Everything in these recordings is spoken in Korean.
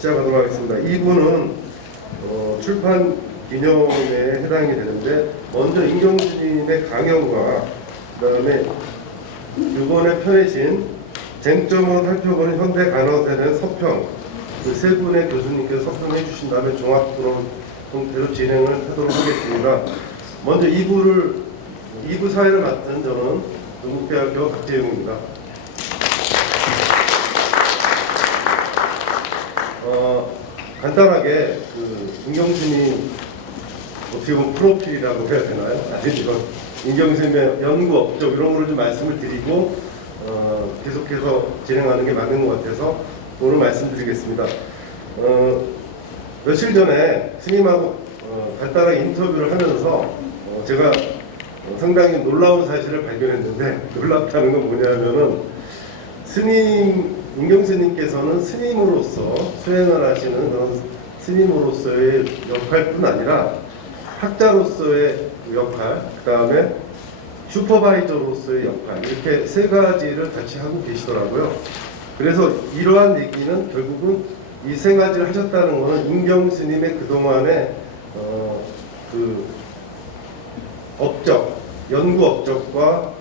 시작하도록 하겠습니다. 2부는 출판 기념에 해당이 되는데, 먼저 임경수님의 강연과 그 다음에 이번에 펴내신 쟁점으로 살펴보는 현대 간호사에 대한 서평, 그 세 분의 교수님께서 서평해 주신 다음에 종합 토론 형태로 진행을 하도록 하겠습니다. 먼저 2부 사회를 맡은 저는 동국대학교 박재용입니다. 간단하게 임경수님 어떻게 보면 프로필이라고 해야 되나요? 아니죠. 임경수님의 연구 업적 이런 거를 좀 말씀을 드리고 계속해서 진행하는 게 맞는 것 같아서 오늘 말씀드리겠습니다. 며칠 전에 스님하고 간단하게 인터뷰를 하면서 제가 상당히 놀라운 사실을 발견했는데, 놀랍다는 건 뭐냐면은 임경수님께서는 스님으로서 수행을 하시는 그런 스님으로서의 역할뿐 아니라 학자로서의 역할, 그 다음에 슈퍼바이저로서의 역할, 이렇게 세 가지를 같이 하고 계시더라고요. 그래서 이러한 얘기는 결국은 이 세 가지를 하셨다는 것은 임경스님의 그동안의 그 업적, 연구 업적과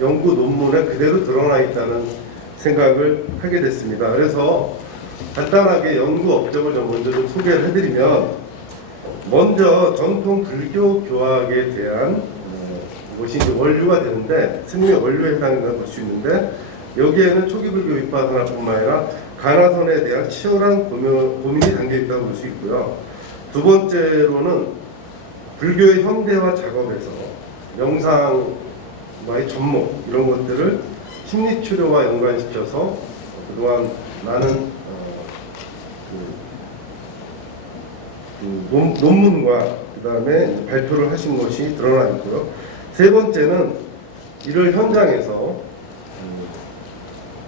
연구 논문에 그대로 드러나 있다는 생각을 하게 됐습니다. 그래서 간단하게 연구 업적을 좀 먼저 좀 소개를 해드리면, 먼저 전통 불교 교학에 대한 것이 이제 원류가 되는데, 스님의 원류에 해당된다고 볼 수 있는데, 여기에는 초기 불교 윗바사나뿐만 아니라 가나선에 대한 치열한 고민이 담겨 있다고 볼 수 있고요. 두 번째로는 불교의 현대화 작업에서 명상과의 접목, 이런 것들을 심리치료와 연관시켜서 그동안 많은 논문과 그 다음에 발표를 하신 것이 드러나 있고요. 세 번째는 이를 현장에서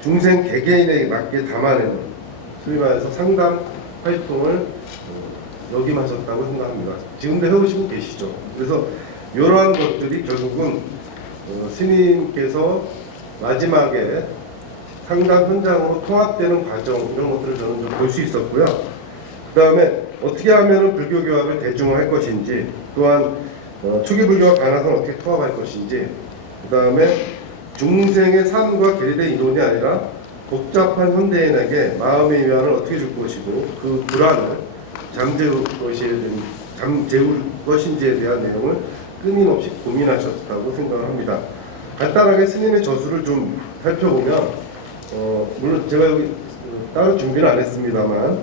중생 개개인에게 맞게 담아내는, 소위 말해서 상담 활동을 역임하셨다고 생각합니다. 지금도 해오시고 계시죠. 그래서 이러한 것들이 결국은 스님께서 마지막에 상담 현장으로 통합되는 과정, 이런 것들을 저는 좀 볼 수 있었고요. 그 다음에 어떻게 하면 불교 교학을 대중화할 것인지, 또한 초기 불교와 가나선 어떻게 통합할 것인지, 그 다음에 중생의 삶과 계리된 이론이 아니라 복잡한 현대인에게 마음의 위안을 어떻게 줄 것이고, 그 불안을 잠재울 것인지에 대한 내용을 끊임없이 고민하셨다고 생각을 합니다. 간단하게 스님의 저수를 좀 살펴보면, 물론 제가 여기 따로 준비는 안 했습니다만,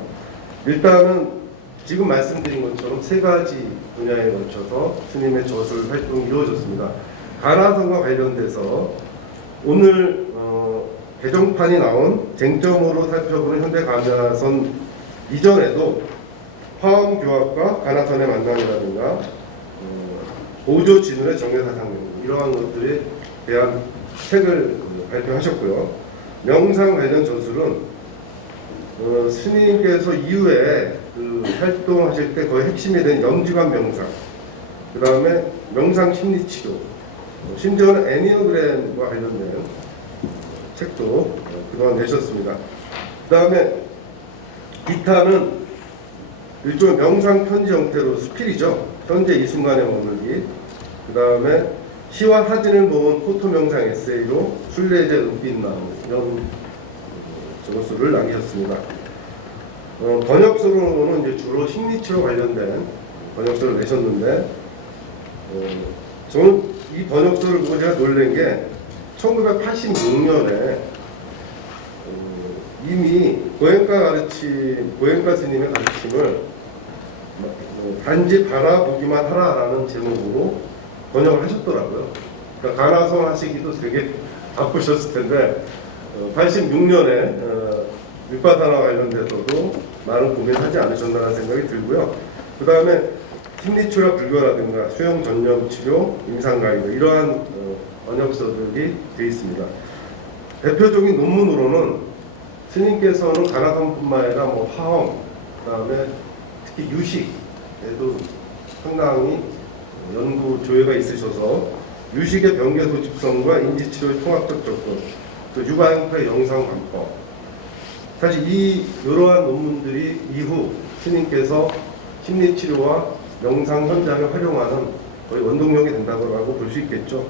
일단은 지금 말씀드린 것처럼 세 가지 분야에 걸쳐서 스님의 저술 활동이 이루어졌습니다. 가나선과 관련돼서 오늘 개정판이 나온 쟁점으로 살펴보는 현대 가나선 이전에도 화엄교학과 가나선의 만남이라든가 보조진울의 정례사상, 이러한 것들에 대한 책을 발표하셨고요. 명상 관련 저술은 스님께서 이후에 활동하실 때 거의 핵심이 된 영지관 명상, 그 다음에 명상 심리치료, 심지어는 애니어그램과 관련된 책도 그동안 내셨습니다. 그 다음에 기타는 일종의 명상 편지 형태로 수필이죠. 현재 이 순간에 머물기. 그 다음에 시와 사진을 모은 포토 명상 에세이로 순례제 은빛나무, 이런 저술을 남기셨습니다. 번역서로는 이제 주로 심리치료 관련된 번역서를 내셨는데, 저는 이 번역서를 보고 제가 놀란 게 1986년에 이미 고행가 스님의 가르침을 단지 바라보기만 하라라는 제목으로 번역을 하셨더라고요. 그러니까 가나선 하시기도 되게 바쁘셨을 텐데, 86년에 윗바사나 관련돼서도 많은 고민을 하지 않으셨나라는 생각이 들고요. 그 다음에 심리치료와 불교라든가 수용 전염 치료, 임상 가이드, 이러한 번역서들이 되어 있습니다. 대표적인 논문으로는 스님께서는 가나선뿐만 아니라 화엄, 그 다음에 특히 유식에도 상당히 연구 조예가 있으셔서 유식의 병계 소집성과 인지치료의 통합적 접근, 그 육아형태 영상관법, 사실 이러한 논문들이 이후 스님께서 심리치료와 명상 현장에 활용하는 거의 원동력이 된다고 볼 수 있겠죠.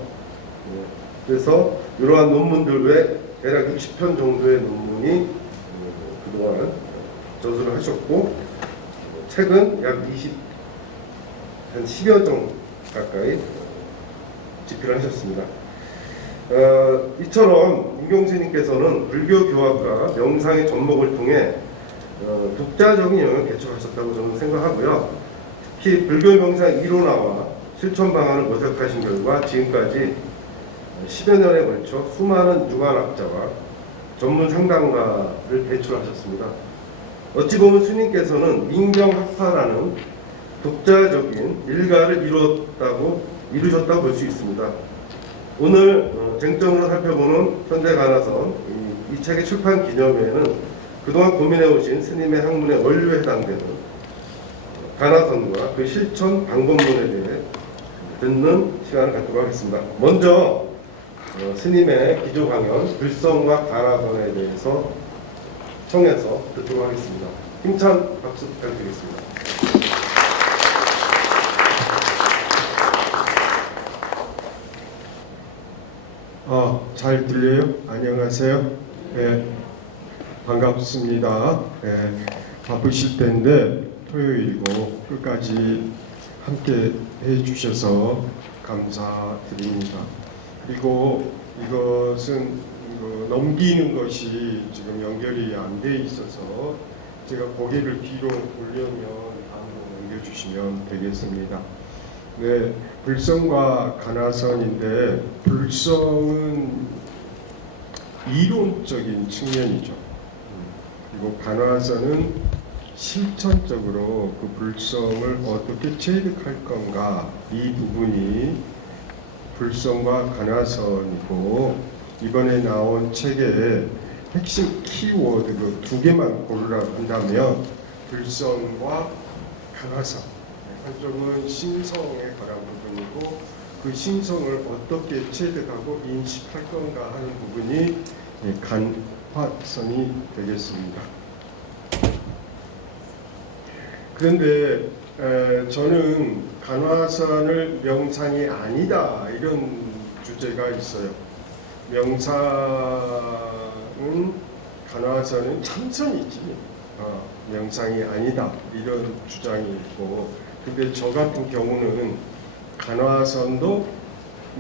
그래서 이러한 논문들 외에 대략 60편 정도의 논문이 그동안 저술을 하셨고, 책은 약 한 10여 종 가까이 집필을 하셨습니다. 이처럼 임경스님께서는 불교 교학과 명상의 접목을 통해 독자적인 영역을 개척하셨다고 저는 생각하고요. 특히 불교 명상 이론화와 실천 방안을 모색하신 결과 지금까지 10여 년에 걸쳐 수많은 유관학자와 전문 상담가를 배출하셨습니다. 어찌 보면 스님께서는 민경학파라는 독자적인 일가를 이루셨다고 볼 수 있습니다. 오늘 쟁점으로 살펴보는 현대가나선 이 책의 출판 기념회에는 그동안 고민해오신 스님의 학문의 원료에 해당되는 가나선과 그 실천 방법론에 대해 듣는 시간을 갖도록 하겠습니다. 먼저 스님의 기조 강연 불성과 가나선에 대해서 청해서 듣도록 하겠습니다. 힘찬 박수 부탁드리겠습니다. 잘 들려요? 안녕하세요. 네, 반갑습니다. 네, 바쁘실 텐데 토요일이고 끝까지 함께 해주셔서 감사드립니다. 그리고 이것은 넘기는 것이 지금 연결이 안 돼 있어서 제가 고개를 뒤로 돌려면 다음으로 넘겨주시면 되겠습니다. 네, 불성과 가나선인데 불성은 이론적인 측면이죠. 그리고 가나선은 실천적으로 그 불성을 어떻게 체득할 건가, 이 부분이 불성과 가나선이고, 이번에 나온 책의 핵심 키워드 그 두 개만 고르라고 한다면 불성과 가나선, 한쪽은 심성에 관한 부분이고 그 심성을 어떻게 체득하고 인식할 건가 하는 부분이 간화선이 되겠습니다. 그런데 저는 간화선을 명상이 아니다 이런 주제가 있어요. 명상은 간화선은 참선이지 명상이 아니다 이런 주장이 있고, 근데 저 같은 경우는 간화선도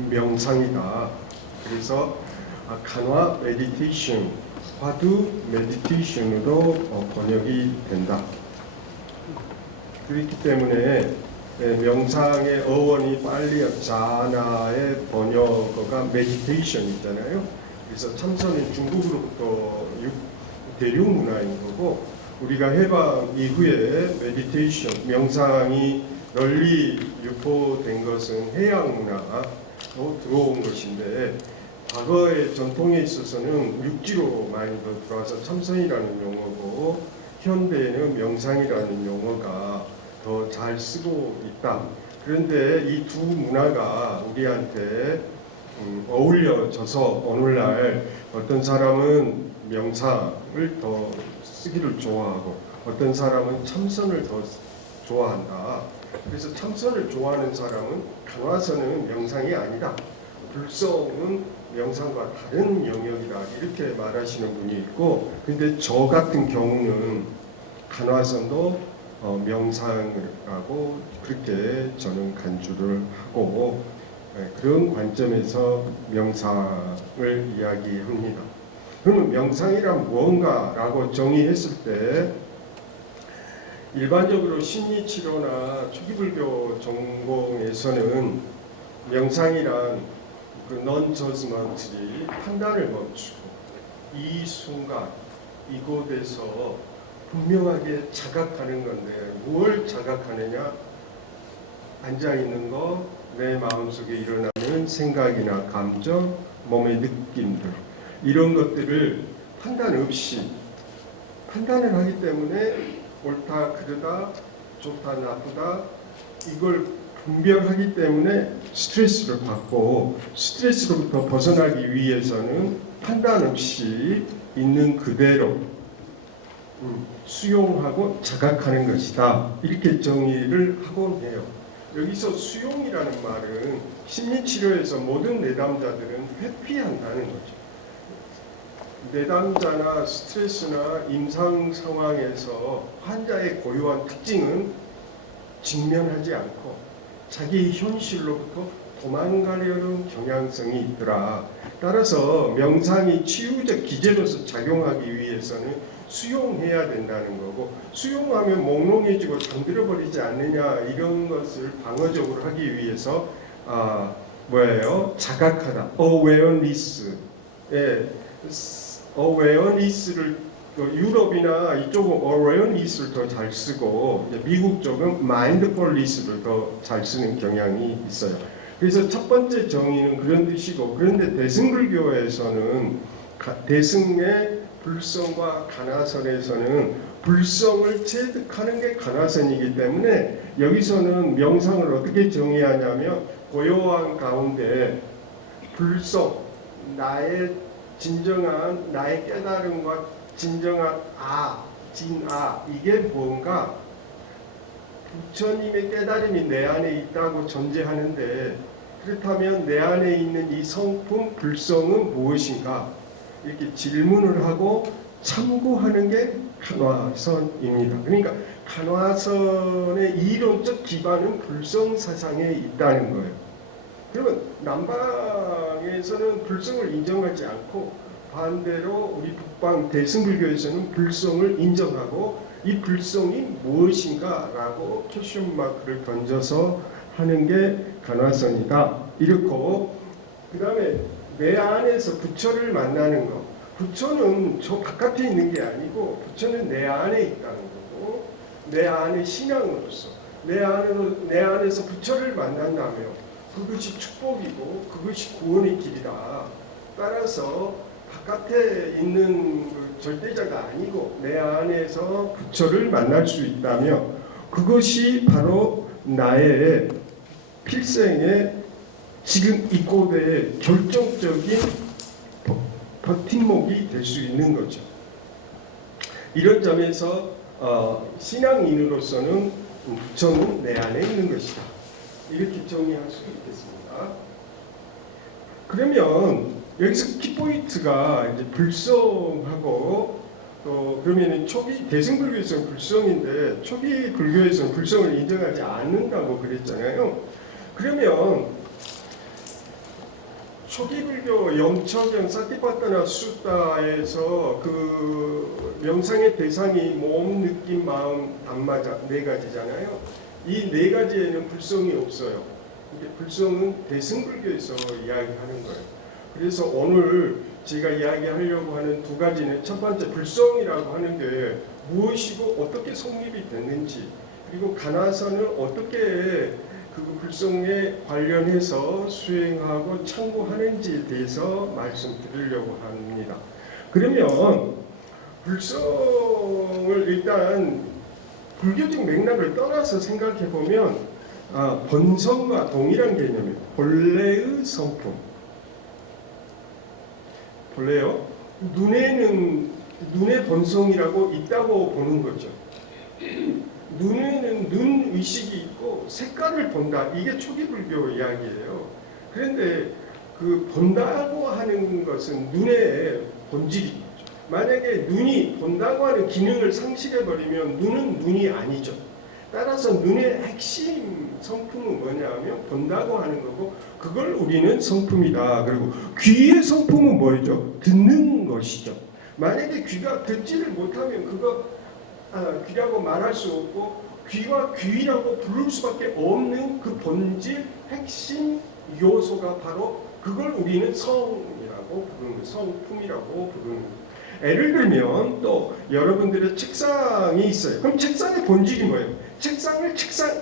명상이다. 그래서 간화 메디테이션, 화두 메디테이션으로 번역이 된다. 그렇기 때문에 명상의 어원이 빨리 자나의 번역어가 메디테이션이잖아요. 그래서 참선은 중국으로부터 대륙 문화인 거고, 우리가 해방 이후에 메디테이션, 명상이 널리 유포된 것은 해양 문화로 들어온 것인데, 과거의 전통에 있어서는 육지로 많이 들어와서 참선이라는 용어고, 현대에는 명상이라는 용어가 더 잘 쓰고 있다. 그런데 이 두 문화가 우리한테 어울려져서 오늘날 어떤 사람은 명상을 더 쓰기를 좋아하고 어떤 사람은 참선을 더 좋아한다. 그래서 참선을 좋아하는 사람은 간화선은 명상이 아니다, 불성은 명상과 다른 영역이다 이렇게 말하시는 분이 있고, 근데 저 같은 경우는 간화선도 명상이라고 그렇게 저는 간주를 하고 그런 관점에서 명상을 이야기합니다. 그러면 명상이란 무언가라고 정의했을 때 일반적으로 심리치료나 초기불교 전공에서는 명상이란 그 non-judgment이 판단을 멈추고 이 순간 이곳에서 분명하게 자각하는 건데, 무엇을 자각하느냐? 앉아있는 거, 내 마음속에 일어나는 생각이나 감정, 몸의 느낌들, 이런 것들을 판단 없이 판단을 하기 때문에 옳다 그르다, 좋다 나쁘다 이걸 분별하기 때문에 스트레스를 받고, 스트레스로부터 벗어나기 위해서는 판단 없이 있는 그대로 수용하고 자각하는 것이다. 이렇게 정의를 하곤 해요. 여기서 수용이라는 말은 심리치료에서 모든 내담자들은 회피한다는 거죠. 내담자나 스트레스나 임상 상황에서 환자의 고유한 특징은 직면하지 않고 자기 현실로부터 도망가려는 경향성이 있더라. 따라서 명상이 치유적 기제로서 작용하기 위해서는 수용해야 된다는 거고, 수용하면 몽롱해지고 잠들어 버리지 않느냐 이런 것을 방어적으로 하기 위해서 뭐예요? 자각하다, awareness. 예, awareness를 유럽이나 이쪽은 awareness를 더 잘 쓰고 미국 쪽은 mindfulness를 더 잘 쓰는 경향이 있어요. 그래서 첫 번째 정의는 그런 뜻이고, 그런데 대승불교에서는 대승의 불성과 가나선에서는 불성을 체득하는 게 가나선이기 때문에 여기서는 명상을 어떻게 정의하냐면 고요한 가운데 불성, 나의 진정한 나의 깨달음과 진정한 진아 이게 뭔가 부처님의 깨달음이 내 안에 있다고 전제하는데, 그렇다면 내 안에 있는 이 성품 불성은 무엇인가 이렇게 질문을 하고 참고하는 게 간화선입니다. 그러니까 간화선의 이론적 기반은 불성 사상에 있다는 거예요. 그러면 남방에서는 불성을 인정하지 않고 반대로 우리 북방 대승불교에서는 불성을 인정하고 이 불성이 무엇인가라고 퀘스천 마크를 던져서 하는 게 간화선이다. 이렇고, 그 다음에 내 안에서 부처를 만나는 것. 부처는 저 바깥에 있는 게 아니고 부처는 내 안에 있다는 거고, 내 안에 신앙으로서 내 안에서 부처를 만난다며 그것이 축복이고 그것이 구원의 길이다. 따라서 바깥에 있는 절대자가 아니고 내 안에서 부처를 만날 수 있다며 그것이 바로 나의 필생의 지금 이 꼴의 결정적인 버팀목이 될 수 있는 거죠. 이런 점에서 신앙인으로서는 부처는 내 안에 있는 것이다. 이렇게 정의할 수 있겠습니다. 그러면 여기서 키포인트가 이제 불성하고 그러면 초기 대승불교에서는 불성인데 초기 불교에서는 불성을 인정하지 않는다고 그랬잖아요. 그러면 초기 불교 영처경 사티파타나 수다에서 그 명상의 대상이 몸, 느낌, 마음, 담마자 네 가지잖아요. 이 네 가지에는 불성이 없어요. 이게 불성은 대승불교에서 이야기하는 거예요. 그래서 오늘 제가 이야기하려고 하는 두 가지는, 첫 번째 불성이라고 하는 게 무엇이고 어떻게 성립이 됐는지, 그리고 간화선을 어떻게 그 불성에 관련해서 수행하고 참고하는지에 대해서 말씀드리려고 합니다. 그러면 불성을 일단 불교적 맥락을 떠나서 생각해 보면 본성과 동일한 개념이에요. 본래의 성품. 본래요? 눈의 본성이라고 있다고 보는 거죠. 눈에는 눈 의식이 있고 색깔을 본다. 이게 초기 불교 이야기예요. 그런데 그 본다고 하는 것은 눈의 본질이죠. 만약에 눈이 본다고 하는 기능을 상실해 버리면 눈은 눈이 아니죠. 따라서 눈의 핵심 성품은 뭐냐면 본다고 하는 거고, 그걸 우리는 성품이다. 그리고 귀의 성품은 뭐죠? 듣는 것이죠. 만약에 귀가 듣지를 못하면 그거 귀라고 말할 수 없고 귀와 귀라고 부를 수밖에 없는 그 본질 핵심 요소가 바로 그걸 우리는 성이라고 부르는, 성품이라고 부르는 거예요. 예를 들면 또 여러분들의 책상이 있어요. 그럼 책상의 본질이 뭐예요? 책상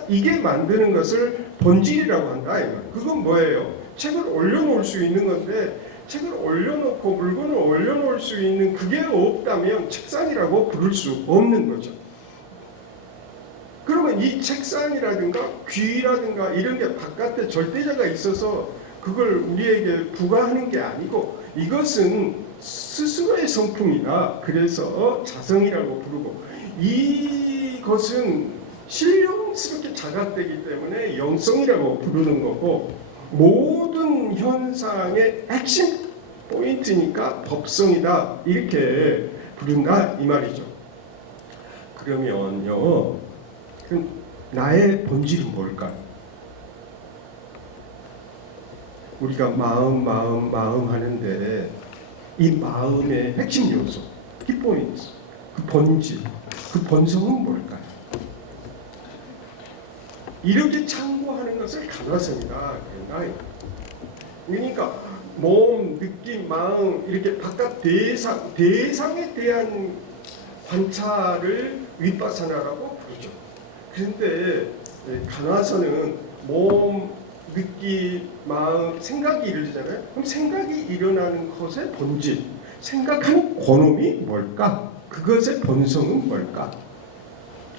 이게 만드는 것을 본질이라고 한다. 그건 뭐예요? 책을 올려놓을 수 있는 건데, 책을 올려놓고 물건을 올려놓을 수 있는 그게 없다면 책상이라고 부를 수 없는 거죠. 그러면 이 책상이라든가 귀라든가 이런 게 바깥에 절대자가 있어서 그걸 우리에게 부과하는 게 아니고, 이것은 스스로의 성품이다. 그래서 자성이라고 부르고, 이것은 신령스럽게 자각되기 때문에 영성이라고 부르는 거고, 모든 현상의 핵심 포인트니까 법성이다 이렇게 부른다 이 말이죠. 그러면요, 그럼 나의 본질은 뭘까요? 우리가 마음 하는데 이 마음의 핵심 요소, 키포인트, 그 본질, 그 본성은 뭘까요? 이렇게 참고하는 것을 간화성이다. 그러니까 몸, 느낌, 마음 이렇게 바깥 대상에 대한 관찰을 윗바사나라고 부르죠. 그런데 간화서는 몸, 느낌, 마음, 생각이 이르잖아요. 그럼 생각이 일어나는 것의 본질, 생각하는 권음이 뭘까? 그것의 본성은 뭘까?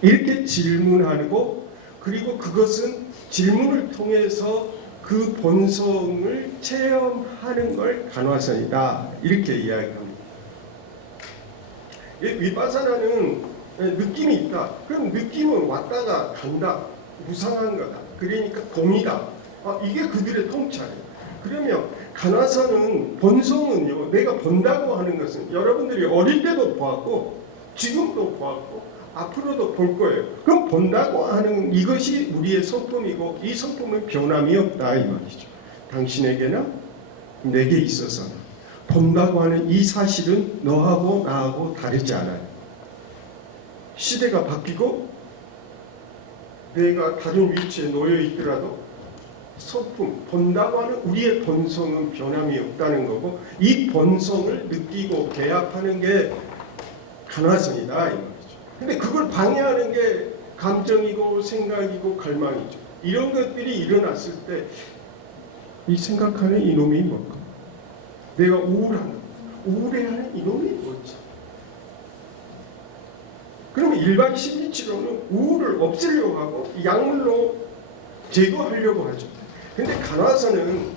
이렇게 질문하고, 그리고 그것은 질문을 통해서 그 본성을 체험하는 걸 간화선이다 이렇게 이야기합니다. 위파사나는 느낌이 있다. 그럼 느낌은 왔다가 간다, 무상한 거다. 그러니까 동이다. 이게 그들의 통찰이에요. 그러면 간화선은 본성은요, 내가 본다고 하는 것은 여러분들이 어릴 때도 보았고 지금도 보았고 앞으로도 볼 거예요. 그럼 본다고 하는 이것이 우리의 성품이고, 이 성품은 변함이 없다 이 말이죠. 당신에게나 내게 있어서는 본다고 하는 이 사실은 너하고 나하고 다르지 않아요. 시대가 바뀌고 내가 다른 위치에 놓여 있더라도 성품, 본다고 하는 우리의 본성은 변함이 없다는 거고, 이 본성을 느끼고 개합하는 게 간화성이다 이 말이죠. 근데 그걸 방해하는 게 감정이고 생각이고 갈망이죠. 이런 것들이 일어났을 때 이 생각하는 이놈이 뭘까? 내가 우울해하는 이놈이 뭐지? 그러면 일반 심리치료는 우울을 없애려고 하고 약물로 제거하려고 하죠. 근데 간화서는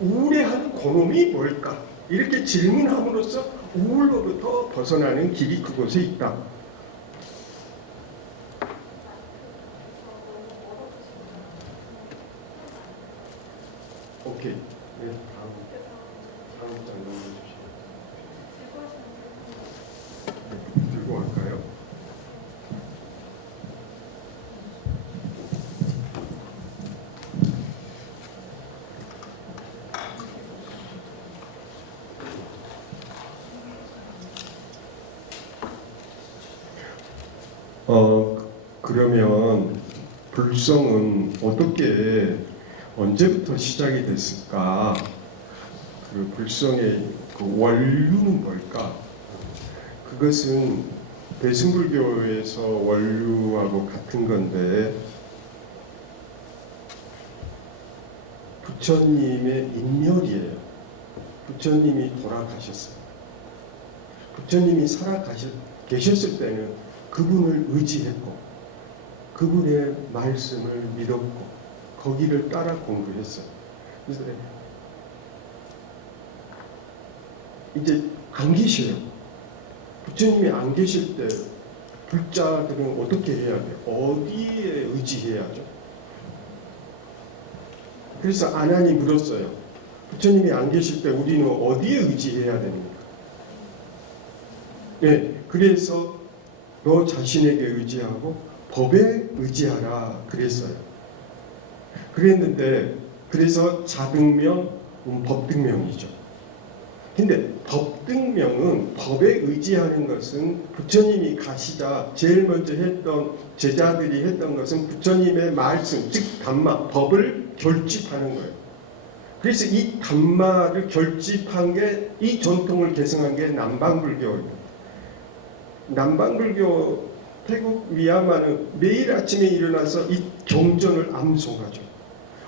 우울해하는 그놈이 뭘까? 이렇게 질문함으로써 우울로부터 벗어나는 길이 그곳에 있다. 오케이. 네, 다음 장 넘겨주시죠. 네, 들고 갈까요? 그러면 불성은 어떻게 언제부터 시작이 됐을까? 그 불성의 그 원류는 뭘까? 그것은 대승불교에서 원류하고 같은 건데, 부처님의 인멸이에요. 부처님이 돌아가셨어요. 부처님이 계셨을 때는 그분을 의지했고 그분의 말씀을 믿었고 거기를 따라 공부했어요. 그래서 이제 안 계셔요. 부처님이 안 계실 때 불자들은 어떻게 해야 돼요? 어디에 의지해야죠? 그래서 아난이 물었어요. 부처님이 안 계실 때 우리는 어디에 의지해야 됩니까? 네, 그래서 너 자신에게 의지하고 법에 의지하라 그랬어요. 그랬는데, 그래서 자등명, 법등명이죠. 근데 법등명은, 법에 의지하는 것은 부처님이 가시자 제일 먼저 했던, 제자들이 했던 것은 부처님의 말씀, 즉 담마, 법을 결집하는 거예요. 그래서 이 담마를 결집한 게, 이 전통을 개성한 게 남방불교입니다. 남방불교 태국 미얀마는 매일 아침에 일어나서 이 경전을 암송하죠.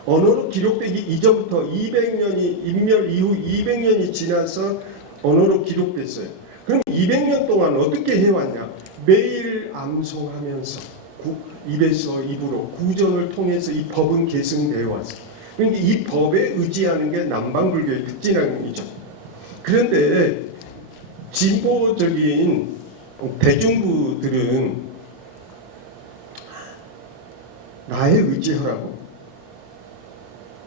언어로 기록되기 이전부터 200년이, 인멸 이후 200년이 지나서 언어로 기록됐어요. 그럼 200년 동안 어떻게 해왔냐? 매일 암송하면서 입에서 입으로 구전을 통해서 이 법은 계승되어 왔어요. 그러니까 이 법에 의지하는 게 남방불교의 특징이죠. 그런데 진보적인 대중부들은 나에 의지하라고.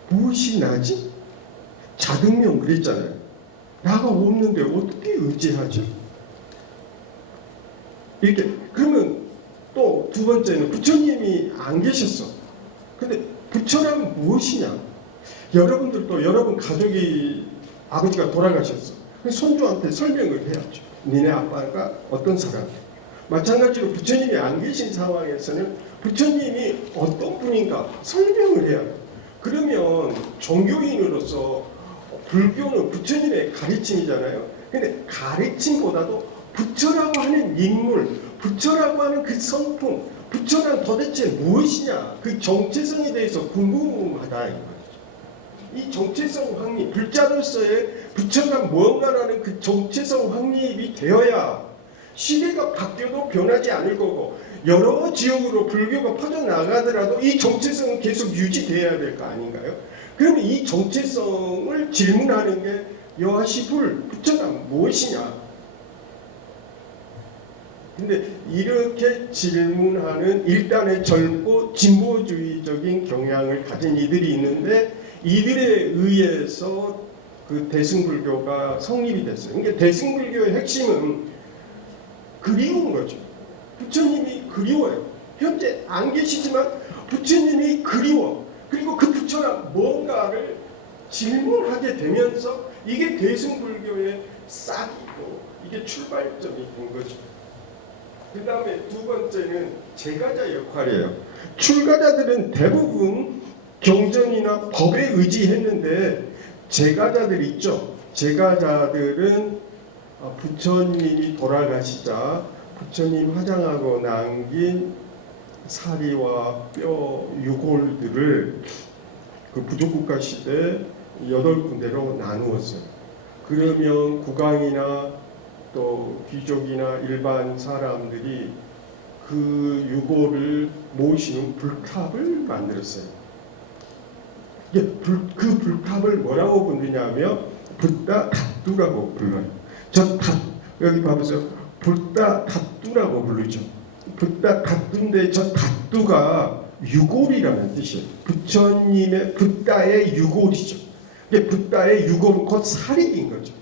무엇이 나지? 자등명 그랬잖아요. 나가 없는데 어떻게 의지하지? 이렇게. 그러면 또 두 번째는 부처님이 안 계셨어. 근데 부처란 무엇이냐? 여러분들도 여러분 가족이 아버지가 돌아가셨어. 손주한테 설명을 해야죠. 니네 아빠가 어떤 사람? 마찬가지로 부처님이 안 계신 상황에서는 부처님이 어떤 분인가 설명을 해야 돼. 그러면 종교인으로서 불교는 부처님의 가르침이잖아요. 근데 가르침보다도 부처라고 하는 인물, 부처라고 하는 그 성품, 부처란 도대체 무엇이냐, 그 정체성에 대해서 궁금하다 이거죠. 이 정체성 확립, 불자로서의 부처가 무언가라는 그 정체성 확립이 되어야 시대가 바뀌어도 변하지 않을 거고, 여러 지역으로 불교가 퍼져나가더라도 이 정체성은 계속 유지돼야 될 거 아닌가요? 그러면 이 정체성을 질문하는 게 여하시불, 부처가 무엇이냐? 근데 이렇게 질문하는 일단의 젊고 진보주의적인 경향을 가진 이들이 있는데, 이들에 의해서 그 대승불교가 성립이 됐어요. 그러니까 대승불교의 핵심은 그리운 거죠. 부처님이 그리워요. 현재 안 계시지만 부처님이 그리워. 그리고 그 부처란 뭔가를 질문하게 되면서 이게 대승불교의 싹이고 이게 출발점이 된 거죠. 그 다음에 두 번째는 제가자 역할이에요. 출가자들은 대부분 경전이나 법에 의지했는데, 제가자들 있죠. 제가자들은 부처님이 돌아가시자 부처님 화장하고 남긴 사리와 뼈, 유골들을 그 부족국가 시대 8군데로 나누었어요. 그러면 국왕이나 또 귀족이나 일반 사람들이 그 유골을 모시는 불탑을 만들었어요. 그 불탑을 뭐라고 부르냐면 붓다 닷두라고 불러요. 저 닷, 여기 봐보세요. 붓다 닷두라고 부르죠. 붓다 닷두인데 저 닷두가 유골이라는 뜻이에요. 부처님의 붓다의 유골이죠. 이게 붓다의 유골은 곧 사리인 거죠.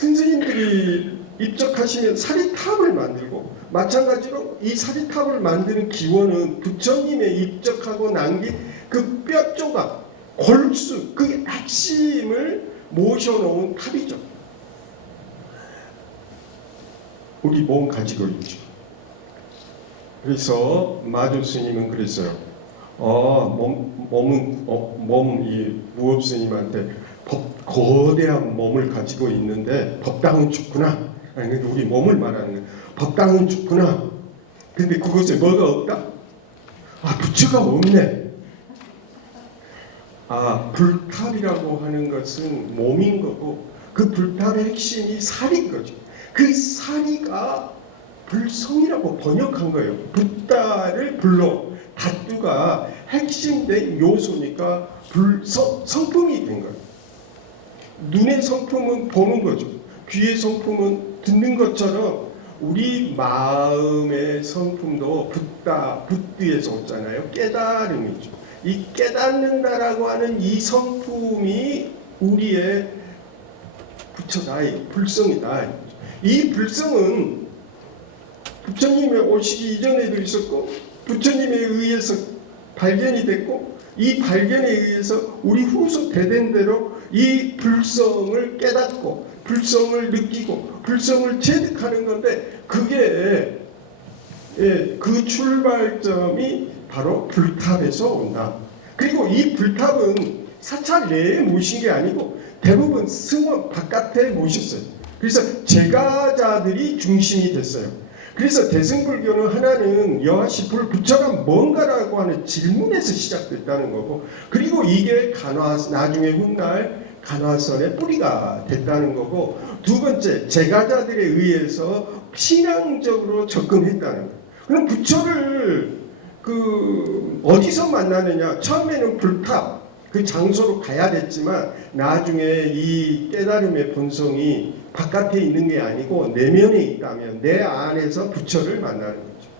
큰 스님들이 입적하시면 사리탑을 만들고, 마찬가지로 이 사리탑을 만드는 기원은 부처님의 입적하고 남긴 그 뼈 조각, 골수, 그 핵심을 모셔놓은 탑이죠. 우리 몸 가지고 있죠. 그래서 마조 스님은 그랬어요. 이 무업 스님한테 거대한 몸을 가지고 있는데 법당은 죽구나. 아니, 우리 몸을 말하는 거예요. 법당은 죽구나. 근데 그것에 뭐가 없다? 부처가 없네. 불탑이라고 하는 것은 몸인 거고, 그 불탑의 핵심이 살인 거죠. 그 사리가 불성이라고 번역한 거예요. 붓다를 불로, 닷두가 핵심된 요소니까 성품이 된 거예요. 눈의 성품은 보는 거죠. 귀의 성품은 듣는 것처럼 우리 마음의 성품도 붓드에서 오잖아요. 깨달음이죠. 이 깨닫는다라고 하는 이 성품이 우리의 부처다, 불성이다. 이 불성은 부처님의 오시기 이전에도 있었고, 부처님에 의해서 발견이 됐고, 이 발견에 의해서 우리 후속 대대대로 이 불성을 깨닫고 불성을 느끼고 불성을 체득하는 건데, 그게 그 출발점이 바로 불탑에서 온다. 그리고 이 불탑은 사찰 내에 모신 게 아니고 대부분 승원 바깥에 모셨어요. 그래서 제가자들이 중심이 됐어요. 그래서 대승불교는 하나는 여하시불 부처가 뭔가라고 하는 질문에서 시작됐다는 거고, 그리고 이게 나중에 훗날 간화설의 뿌리가 됐다는 거고, 두 번째 제가자들에 의해서 신앙적으로 접근했다는 거예요. 그럼 부처를 어디서 만나느냐? 처음에는 불탑 그 장소로 가야 됐지만 나중에 이 깨달음의 본성이 바깥에 있는 게 아니고 내면에 있다면 내 안에서 부처를 만나는 거죠.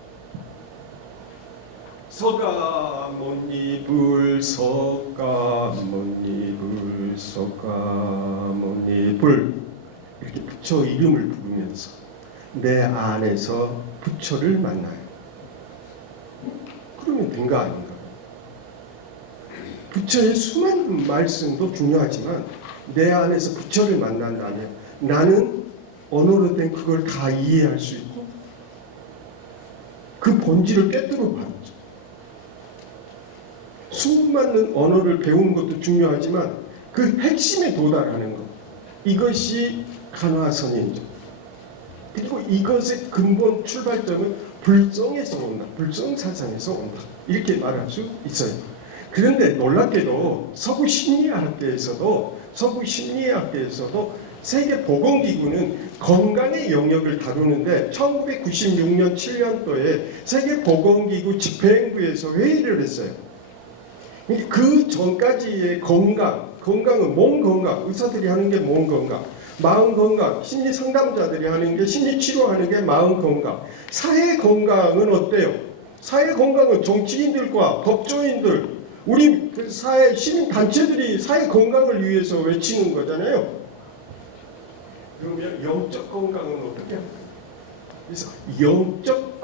서가모니불 서가모니불 서가모니불 이렇게 부처 이름을 부르면서 내 안에서 부처를 만나요. 그러면 된 거 아닌가? 부처의 수많은 말씀도 중요하지만 내 안에서 부처를 만난다면 나는 언어로 된 그걸 다 이해할 수 있고 그 본질을 꿰뚫어 봐야죠. 수많은 언어를 배우는 것도 중요하지만 그 핵심에 도달하는 것, 이것이 간화선인죠. 그리고 이것의 근본 출발점은 불성에서 온다. 불성사상에서 온다. 이렇게 말할 수 있어요. 그런데 놀랍게도 서구 심리학계에서도 세계보건기구는 건강의 영역을 다루는데 1996년 7년도에 세계보건기구 집행부에서 회의를 했어요. 그 전까지의 건강은 몸 건강, 의사들이 하는 게 몸 건강, 마음 건강, 심리 상담자들이 하는 게 심리 치료하는 게 마음 건강, 사회 건강은 어때요? 사회 건강은 정치인들과 법조인들, 우리 사회 시민 단체들이 사회 건강을 위해서 외치는 거잖아요. 그러면 영적 건강은 어떻게 할까요? 그래서 영적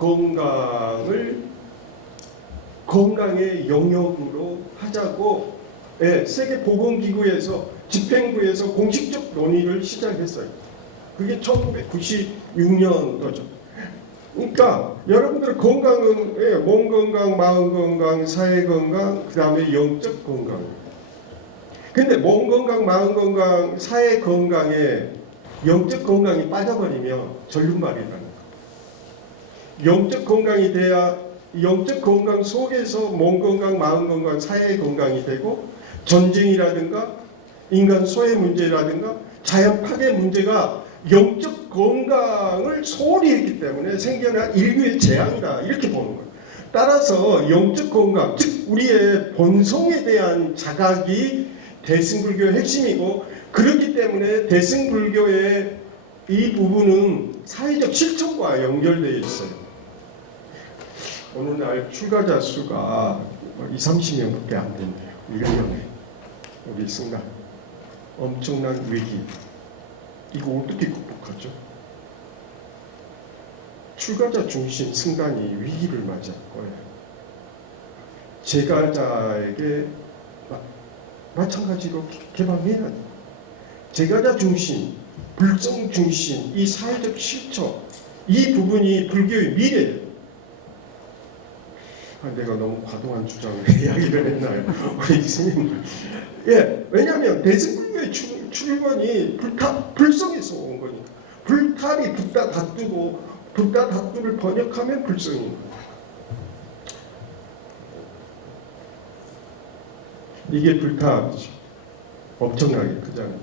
건강의 영역으로 하자고 세계보건기구에서 집행부에서 공식적 논의를 시작했어요. 그게 1996년도죠. 그러니까 여러분들 건강은 몸 건강, 마음 건강, 사회 건강, 그 다음에 영적 건강. 근데 몸 건강, 마음 건강, 사회 건강에 영적 건강이 빠져버리면 전륜발이라는 거. 영적 건강이 돼야 영적 건강 속에서 몸 건강, 마음 건강, 사회 건강이 되고 전쟁이라든가 인간 소외 문제라든가 자연 파괴 문제가 영적 건강을 소홀히 했기 때문에 생겨난 인류의 재앙이다 이렇게 보는 거예요. 따라서 영적 건강, 즉 우리의 본성에 대한 자각이 대승불교의 핵심이고 그렇기 때문에 대승불교의 이 부분은 사회적 실천과 연결되어 있어요. 어느 날 출가자 수가 20-30명밖에 안 된대요. 1년에. 우리 순간 엄청난 위기. 이거 어떻게 극복하죠? 출가자 중심 승단이 위기를 맞이할 거예요. 제가자에게 마찬가지로 개방해야 돼요. 제가자 중심, 불성 중심, 이 사회적 실천, 이 부분이 불교의 미래예요. 내가 너무 과도한 주장을 이야기를 했나요? 우리 스님. 왜냐하면 대승불교의 출근이 불성에서 온 거니까. 불탑이 붓다 닫두고 붓다 닫두를 번역하면 불성인 거예요. 이게 불탑이죠. 엄청나게 크잖아요.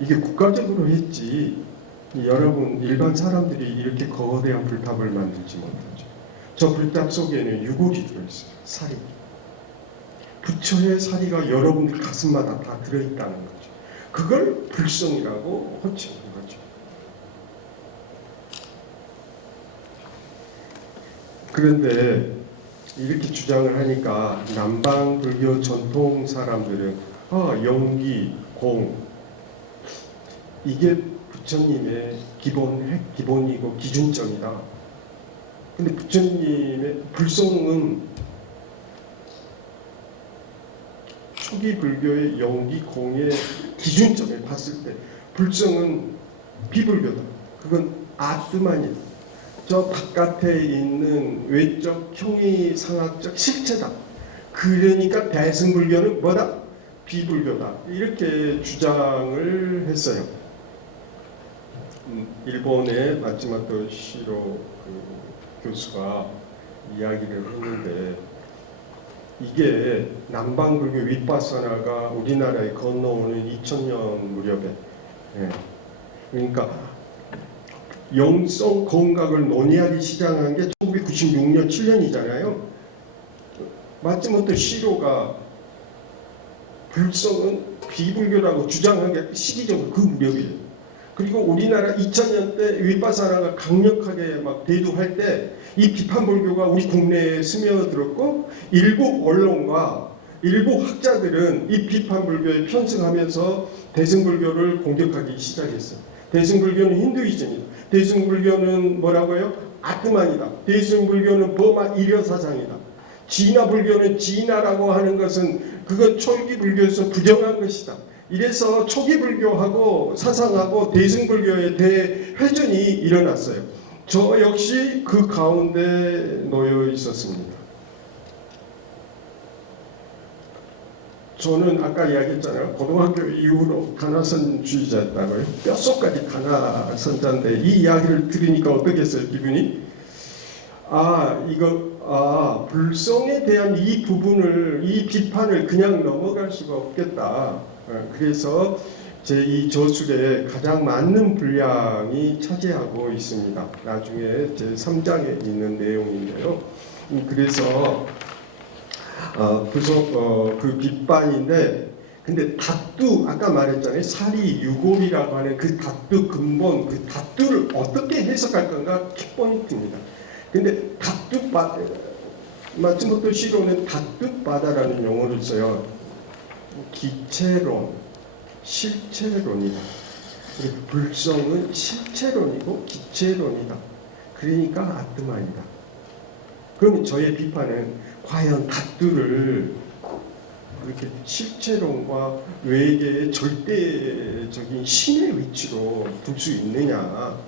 이게 국가적으로 했지 여러분 일반 사람들이 이렇게 거대한 불탑을 만들지 못하죠. 저 불탑 속에는 유골이 들어있어요. 사리. 부처의 사리가 여러분들 가슴마다 다 들어있다는 거죠. 그걸 불성이라고 호칭하는 거죠. 그런데 이렇게 주장을 하니까 남방 불교 전통 사람들은 영기, 공 이게 부처님의 기본이고 기준점이다. 근데 부처님의 불성은 초기 불교의 영기, 공의 기준점을 봤을 때 불성은 비불교다. 그건 아트만이다. 저 바깥에 있는 외적 형이상학적 실체다. 그러니까 대승불교는 뭐다? 비불교다. 이렇게 주장을 했어요. 일본의 마츠모토 시로 교수가 이야기를 했는데 이게 남방불교 윗바사나가 우리나라에 건너오는 2000년 무렵에 그러니까 영성 건각을 논의하기 시작한 게 1996년 7년이잖아요. 마츠모토 시로가 불성은 비불교라고 주장한 게 시기적으로 그 무렵이에요. 그리고 우리나라 2000년대 윗바사나가 강력하게 막 대두할 때 이 비판불교가 우리 국내에 스며들었고 일부 언론과 일부 학자들은 이 비판불교에 편승하면서 대승불교를 공격하기 시작했어요. 대승불교는 힌두이즘이다. 대승불교는 뭐라고요? 아트만이다. 대승불교는 버마 일여사상이다. 진화불교는 진화라고 하는 것은 그건 초기불교에서 부정한 것이다. 이래서 초기불교하고 사상하고 대승불교의 대회전이 일어났어요. 저 역시 그 가운데 놓여 있었습니다. 저는 아까 이야기했잖아요. 고등학교 이후로 가나선주의자였다고요. 뼛속까지 가나선자인데 이 이야기를 들으니까 어떻겠어요? 기분이? 불성에 대한 이 부분을, 이 비판을 그냥 넘어갈 수가 없겠다. 그래서 제 이 저술에 가장 많은 분량이 차지하고 있습니다. 나중에 제 3장에 있는 내용인데요. 그래서 그 비판인데, 근데 다투, 아까 말했잖아요. 사리 유골이라고 하는 그 다투 근본, 그 다투를 어떻게 해석할 건가 키포인트입니다. 근데 다투바, 마츠모토 시로는 다투바다라는 용어를 써요. 기체론, 실체론이다. 불성은 실체론이고 기체론이다. 그러니까 아트만이다. 그러면 저의 비판은 과연 다투를 그렇게 실체론과 외계의 절대적인 신의 위치로 둘 수 있느냐?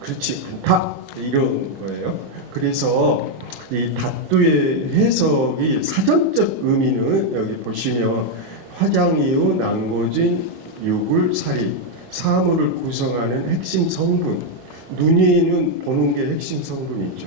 그렇지 않다, 이런 거예요. 그래서 이 다투의 해석이 사전적 의미는 여기 보시면 화장이유, 난고진, 유굴, 사리, 사물을 구성하는 핵심 성분. 눈이는 보는 게 핵심 성분이죠.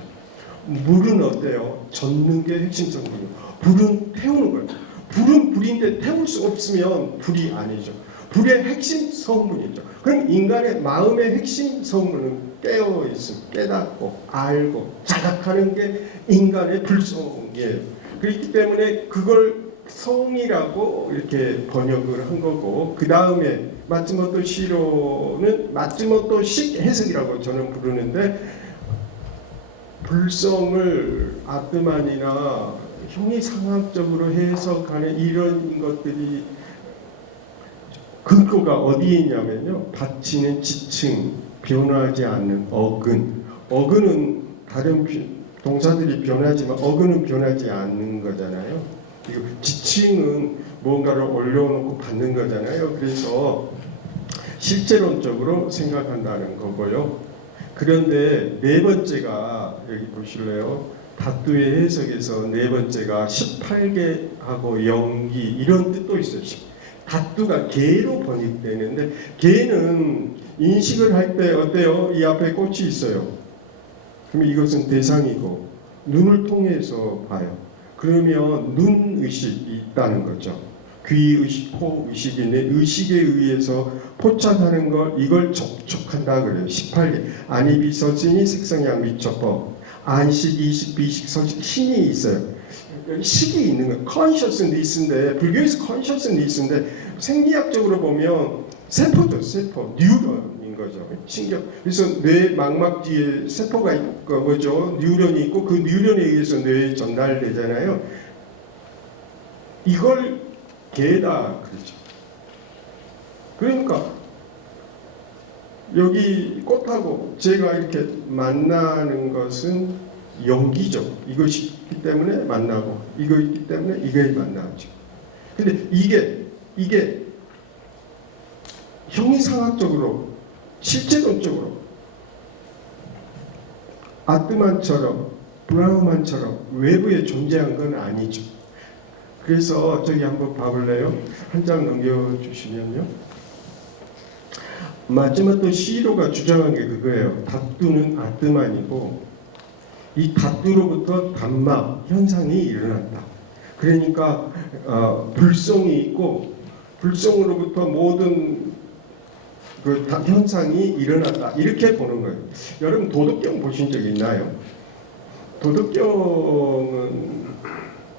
물은 어때요? 젓는 게 핵심 성분이에요. 불은 태우는 거예요. 불은 불인데 태울 수 없으면 불이 아니죠. 불의 핵심 성분이죠. 그럼 인간의 마음의 핵심 성분은 깨어있음, 깨닫고 알고 자각하는 게 인간의 불성이에요. 그렇기 때문에 그걸 성이라고 이렇게 번역을 한 거고, 그 다음에 마츠모토 시로는 마츠모토식 해석이라고 저는 부르는데, 불성을 아트만이나 형이상학적으로 해석하는 이런 것들이 근거가 어디에 있냐면요, 받치는 지층, 변화하지 않는 어근. 어근은 다른 동사들이 변하지만 어근은 변하지 않는 거잖아요. 그리고 지층은 뭔가를 올려놓고 받는 거잖아요. 그래서 실제론적으로 생각한다는 거고요. 그런데 네 번째가 여기 보실래요? 다투의 해석에서 네 번째가 18개하고 연기 이런 뜻도 있어요. 다투가 개로 번역되는데, 개는 인식을 할 때 어때요? 이 앞에 꽃이 있어요. 그럼 이것은 대상이고 눈을 통해서 봐요. 그러면 눈 의식이 있다는 거죠. 귀 의식, 코 의식이 있는 의식에 의해서 포착하는 걸, 이걸 접촉한다 그래요. 18개. 안입이 서신이 색성양 미처법. 안식, 이식, 비식, 서식, 신이 있어요. 식이 있는 거예요. consciousness인데, 불교에서 consciousness인데 생리학적으로 보면 세포죠. 세포, 뉴런인 거죠. 신경. 그래서 뇌 망막 뒤에 세포가 있고, 뭐죠? 뉴런이 있고, 그 뉴런에 의해서 뇌에 전달되잖아요. 이걸 개다 그러죠. 그러니까 여기 꽃하고 제가 이렇게 만나는 것은 연기죠. 이것이 있기 때문에 만나고, 이거 있기 때문에 이게 만나죠. 근데 이게 형이상학적으로, 실제론적으로 아트만처럼 브라흐만처럼 외부에 존재한 건 아니죠. 그래서 저기 한번 봐볼래요? 한 장 넘겨주시면요. 마츠모토 시로가 주장한 게 그거예요. 다투는 아트만이고, 이 다투로부터 담마 현상이 일어났다. 그러니까 불성이 있고, 불성으로부터 모든 그 현상이 일어났다. 이렇게 보는 거예요. 여러분 도덕경 보신 적 있나요? 도덕경은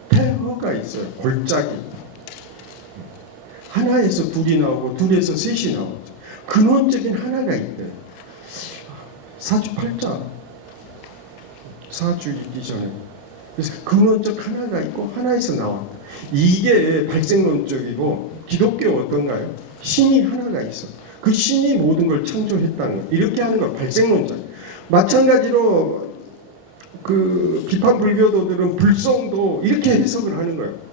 폐허가 있어요. 골짜기. 하나에서 둘이 나오고 둘에서 셋이 나오죠. 근원적인 하나가 있대. 사주팔자. 사주 있기 전에. 그래서 근원적 하나가 있고 하나에서 나와. 이게 발생론적이고 기독교 어떤가요? 신이 하나가 있어. 그 신이 모든 걸 창조했다는 거. 이렇게 하는 건 발생론적. 마찬가지로 그 비판 불교도들은 불성도 이렇게 해석을 하는 거예요.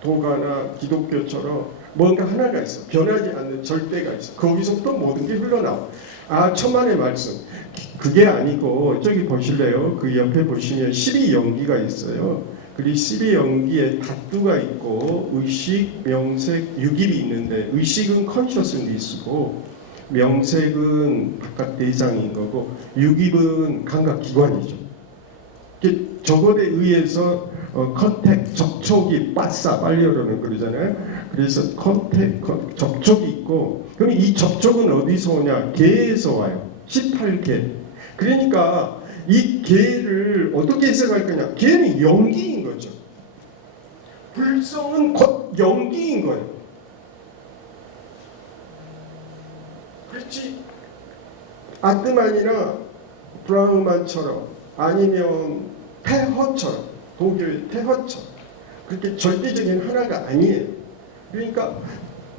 도가나 기독교처럼 뭔가 하나가 있어. 변하지 않는 절대가 있어. 거기서부터 모든 게 흘러나와. 아, 천만의 말씀. 그게 아니고 저기 보실래요? 그 옆에 보시면 12연기가 있어요. 그리고 12연기에 다투가 있고 의식, 명색, 유깁이 있는데 의식은 컨셔스니스고 명색은 바깥 대상인 거고 유깁은 감각기관이죠. 저것에 의해서 컨택, 접촉이 빠싸 빨려오는 그러잖아요. 그래서 컨택, 접촉이 있고 그럼 이 접촉은 어디서 오냐? 개에서 와요. 18개. 그러니까 이 개를 어떻게 해석할 거냐? 개는 연기인 거죠. 불성은 곧 연기인 거예요. 그렇지. 아트만이나 브라흐만처럼 아니면 태허처럼 도교의 태허처럼 그렇게 절대적인 하나가 아니에요. 그러니까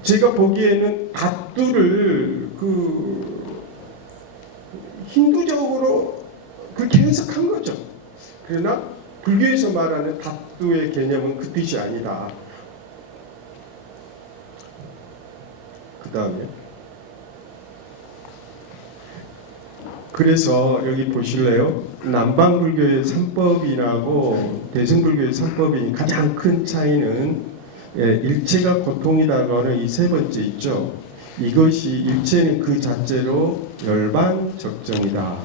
제가 보기에는 다투를 그 힌두적으로 그렇게 해석한 거죠. 그러나 불교에서 말하는 다투의 개념은 그 뜻이 아니다. 그 다음에 그래서 여기 보실래요? 남방불교의 3법이라고 대승불교의 3법이 가장 큰 차이는 일체가 고통이라고 하는 이 세 번째 있죠. 이것이 일체는 그 자체로 열반적정이다.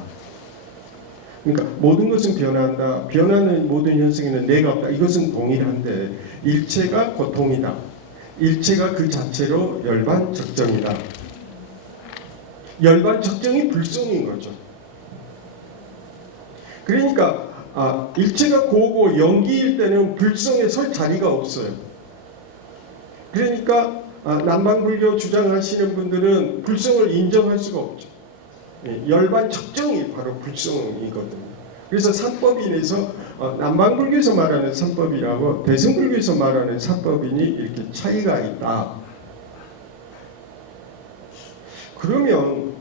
그러니까 모든 것은 변한다. 변하는 모든 현상에는 내가 없다. 이것은 동일한데 일체가 고통이다. 일체가 그 자체로 열반적정이다. 열반적정이 불성인 거죠. 그러니까 일체가 고고 연기일 때는 불성에 설 자리가 없어요. 그러니까 남방불교 주장하시는 분들은 불성을 인정할 수가 없죠. 열반적정이 바로 불성이거든요. 그래서 삼법인에서 남방불교에서 말하는 삼법이라고 대승불교에서 말하는 삼법인이 이렇게 차이가 있다. 그러면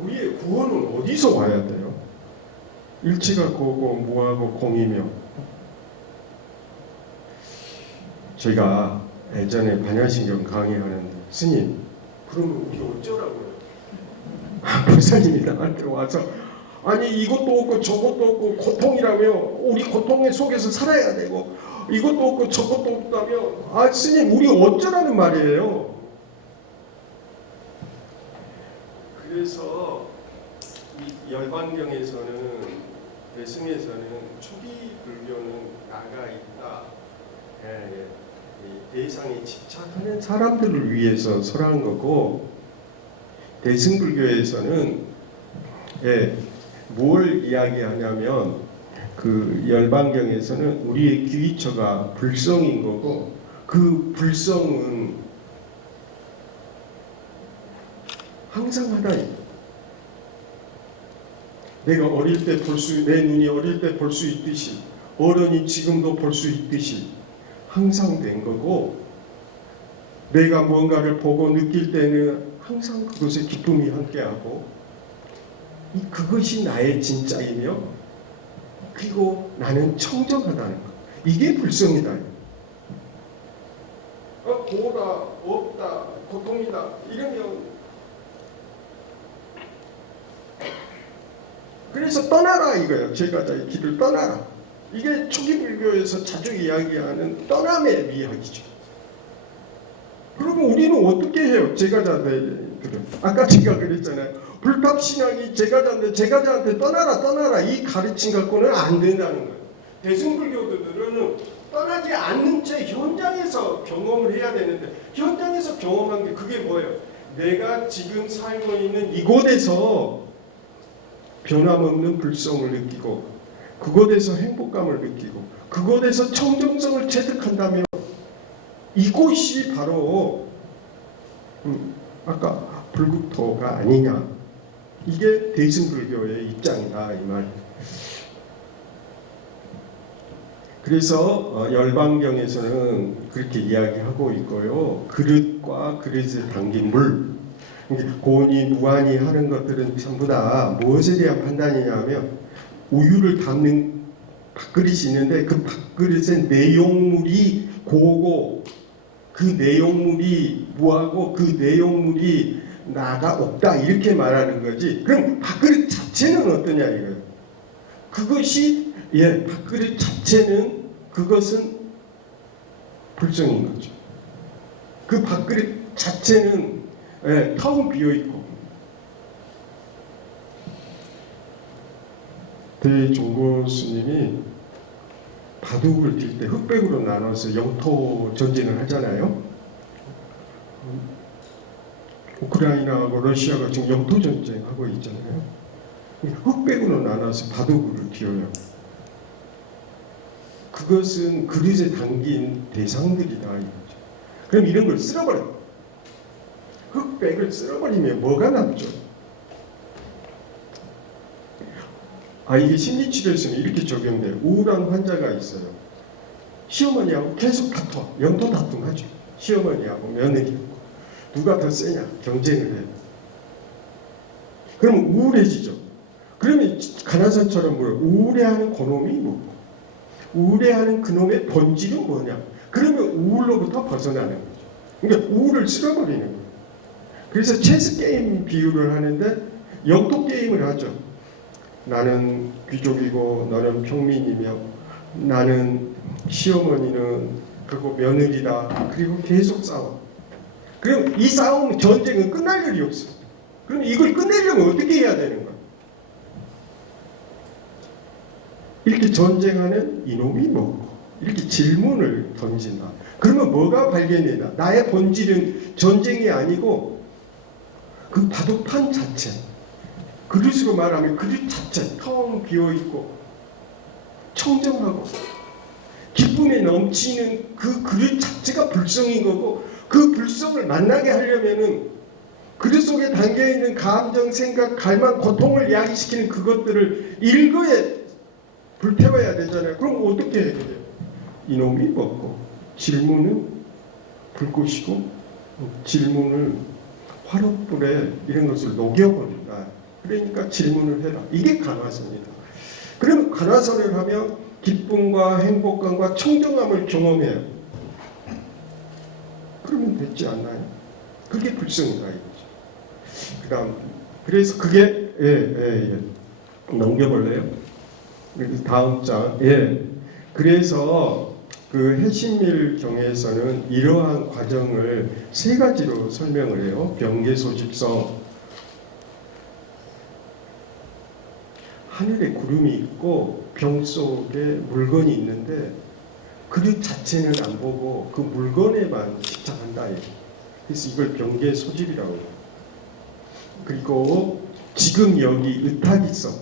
우리의 구원은 어디서 와야 돼요? 일체가 고고 무하고 공이며. 저희가 예전에 반야신경 강의하는데 스님 그러면 우리 어쩌라고요? 불사님이 나한테 와서 아니 이것도 없고 저것도 없고 고통이라며 우리 고통의 속에서 살아야 되고 이것도 없고 저것도 없다며 스님 우리 어쩌라는 말이에요. 그래서 이 열반경에서는 대승에서는 초기 불교는 나가 있다. 대상에 집착하는 사람들을 위해서 설한 거고 대승불교에서는 뭘 이야기하냐면 그 열반경에서는 우리의 귀처가 불성인 거고 그 불성은 항상 하나예요. 내가 어릴 때 내 눈이 어릴 때 볼 수 있듯이 어른이 지금도 볼 수 있듯이 항상 된 거고 내가 무언가를 보고 느낄 때는 항상 그것에 기쁨이 함께하고 그것이 나의 진짜이며 그리고 나는 청정하다는 것. 이게 불성이다. 고다, 없다, 고통이다 이러면 그래서 떠나라 이거예요. 제가 이 길을 떠나라. 이게 초기 불교에서 자주 이야기하는 떠남의 이야기죠. 그러면 우리는 어떻게 해요? 제가자한테 아까 제가 그랬잖아요. 불탑신앙이 제가자한테 떠나라 이 가르침 갖고는 안 된다는 거예요. 대승불교들은 떠나지 않는 채 현장에서 경험을 해야 되는데 현장에서 경험한 게 그게 뭐예요? 내가 지금 살고 있는 이곳에서 변함없는 불성을 느끼고 그곳에서 행복감을 느끼고 그곳에서 청정성을 체득한다면 이곳이 바로 아까 불국토가 아니냐, 이게 대승불교의 입장이다 이 말. 그래서 열반경에서는 그렇게 이야기하고 있고요. 그릇과 그릇에 담긴 물, 고니 무한히 하는 것들은 전부 다 무엇에 대한 판단이냐면, 우유를 담는 밥그릇이 있는데 그 밥그릇의 내용물이 고고, 그 내용물이 무하고 그 내용물이 나가 없다, 이렇게 말하는 거지. 그럼 밥그릇 자체는 어떠냐 이거예요. 그것이 밥그릇 자체는 그것은 불성인 거죠. 그 밥그릇 자체는 텅 비어 있고. 대종고 스님이 바둑을 칠 때 흑백으로 나눠서 영토 전쟁을 하잖아요. 우크라이나하고 러시아가 지금 영토 전쟁하고 있잖아요. 흑백으로 나눠서 바둑을 튀어요. 그것은 그릇에 담긴 대상들이다 이거죠. 그럼 이런 걸 쓸어버려. 흑백을 쓸어버리면 뭐가 남죠? 이게 심리치료에서는 이렇게 적용돼요. 우울한 환자가 있어요. 시어머니하고 계속 다퉈. 영토 다툼하죠. 시어머니하고 며느리하고 누가 더 세냐 경쟁을 해요. 그러면 우울해지죠. 그러면 가나선처럼 뭐예요? 우울해하는 그놈이 뭐고, 우울해하는 그놈의 본질은 뭐냐? 그러면 우울로부터 벗어나는 거죠. 그러니까 우울을 쓸어버리는 거예요. 그래서 체스 게임 비유를 하는데 영토 게임을 하죠. 나는 귀족이고 너는 평민이며, 나는 시어머니는 그리고 며느리다. 그리고 계속 싸워. 그럼 이 싸움, 전쟁은 끝날 일이 없어. 그럼 이걸 끝내려면 어떻게 해야 되는 거야? 이렇게 전쟁하는 이놈이 뭐고, 이렇게 질문을 던진다. 그러면 뭐가 발견되나? 나의 본질은 전쟁이 아니고 그 바둑판 자체, 그릇으로 말하면 그릇 자체 텅 비어있고 청정하고 기쁨에 넘치는 그 그릇 자체가 불성인 거고, 그 불성을 만나게 하려면은 그릇 속에 담겨있는 감정, 생각, 갈망, 고통을 야기시키는 그것들을 일거에 불태워야 되잖아요. 그럼 어떻게 해야 돼요? 이놈이 먹고, 질문은 불꽃이고 질문을 화롯불에 이런 것을 녹여버린다. 그러니까 질문을 해라. 이게 간화선이다. 그럼 간화선을 하면 기쁨과 행복감과 청정함을 경험해요. 그러면 됐지 않나요? 그게 불성이다 이거죠. 그다음, 그래서 그게 넘겨볼래요? 그래서 다음 장. 그래서 그 해신밀 경에서는 이러한 과정을 세 가지로 설명을 해요. 병계소집성, 하늘에 구름이 있고 병 속에 물건이 있는데 그릇 자체는 안 보고 그 물건에만 집착한다. 그래서 이걸 병계소집이라고 해요. 그리고 지금 여기 의탁이성,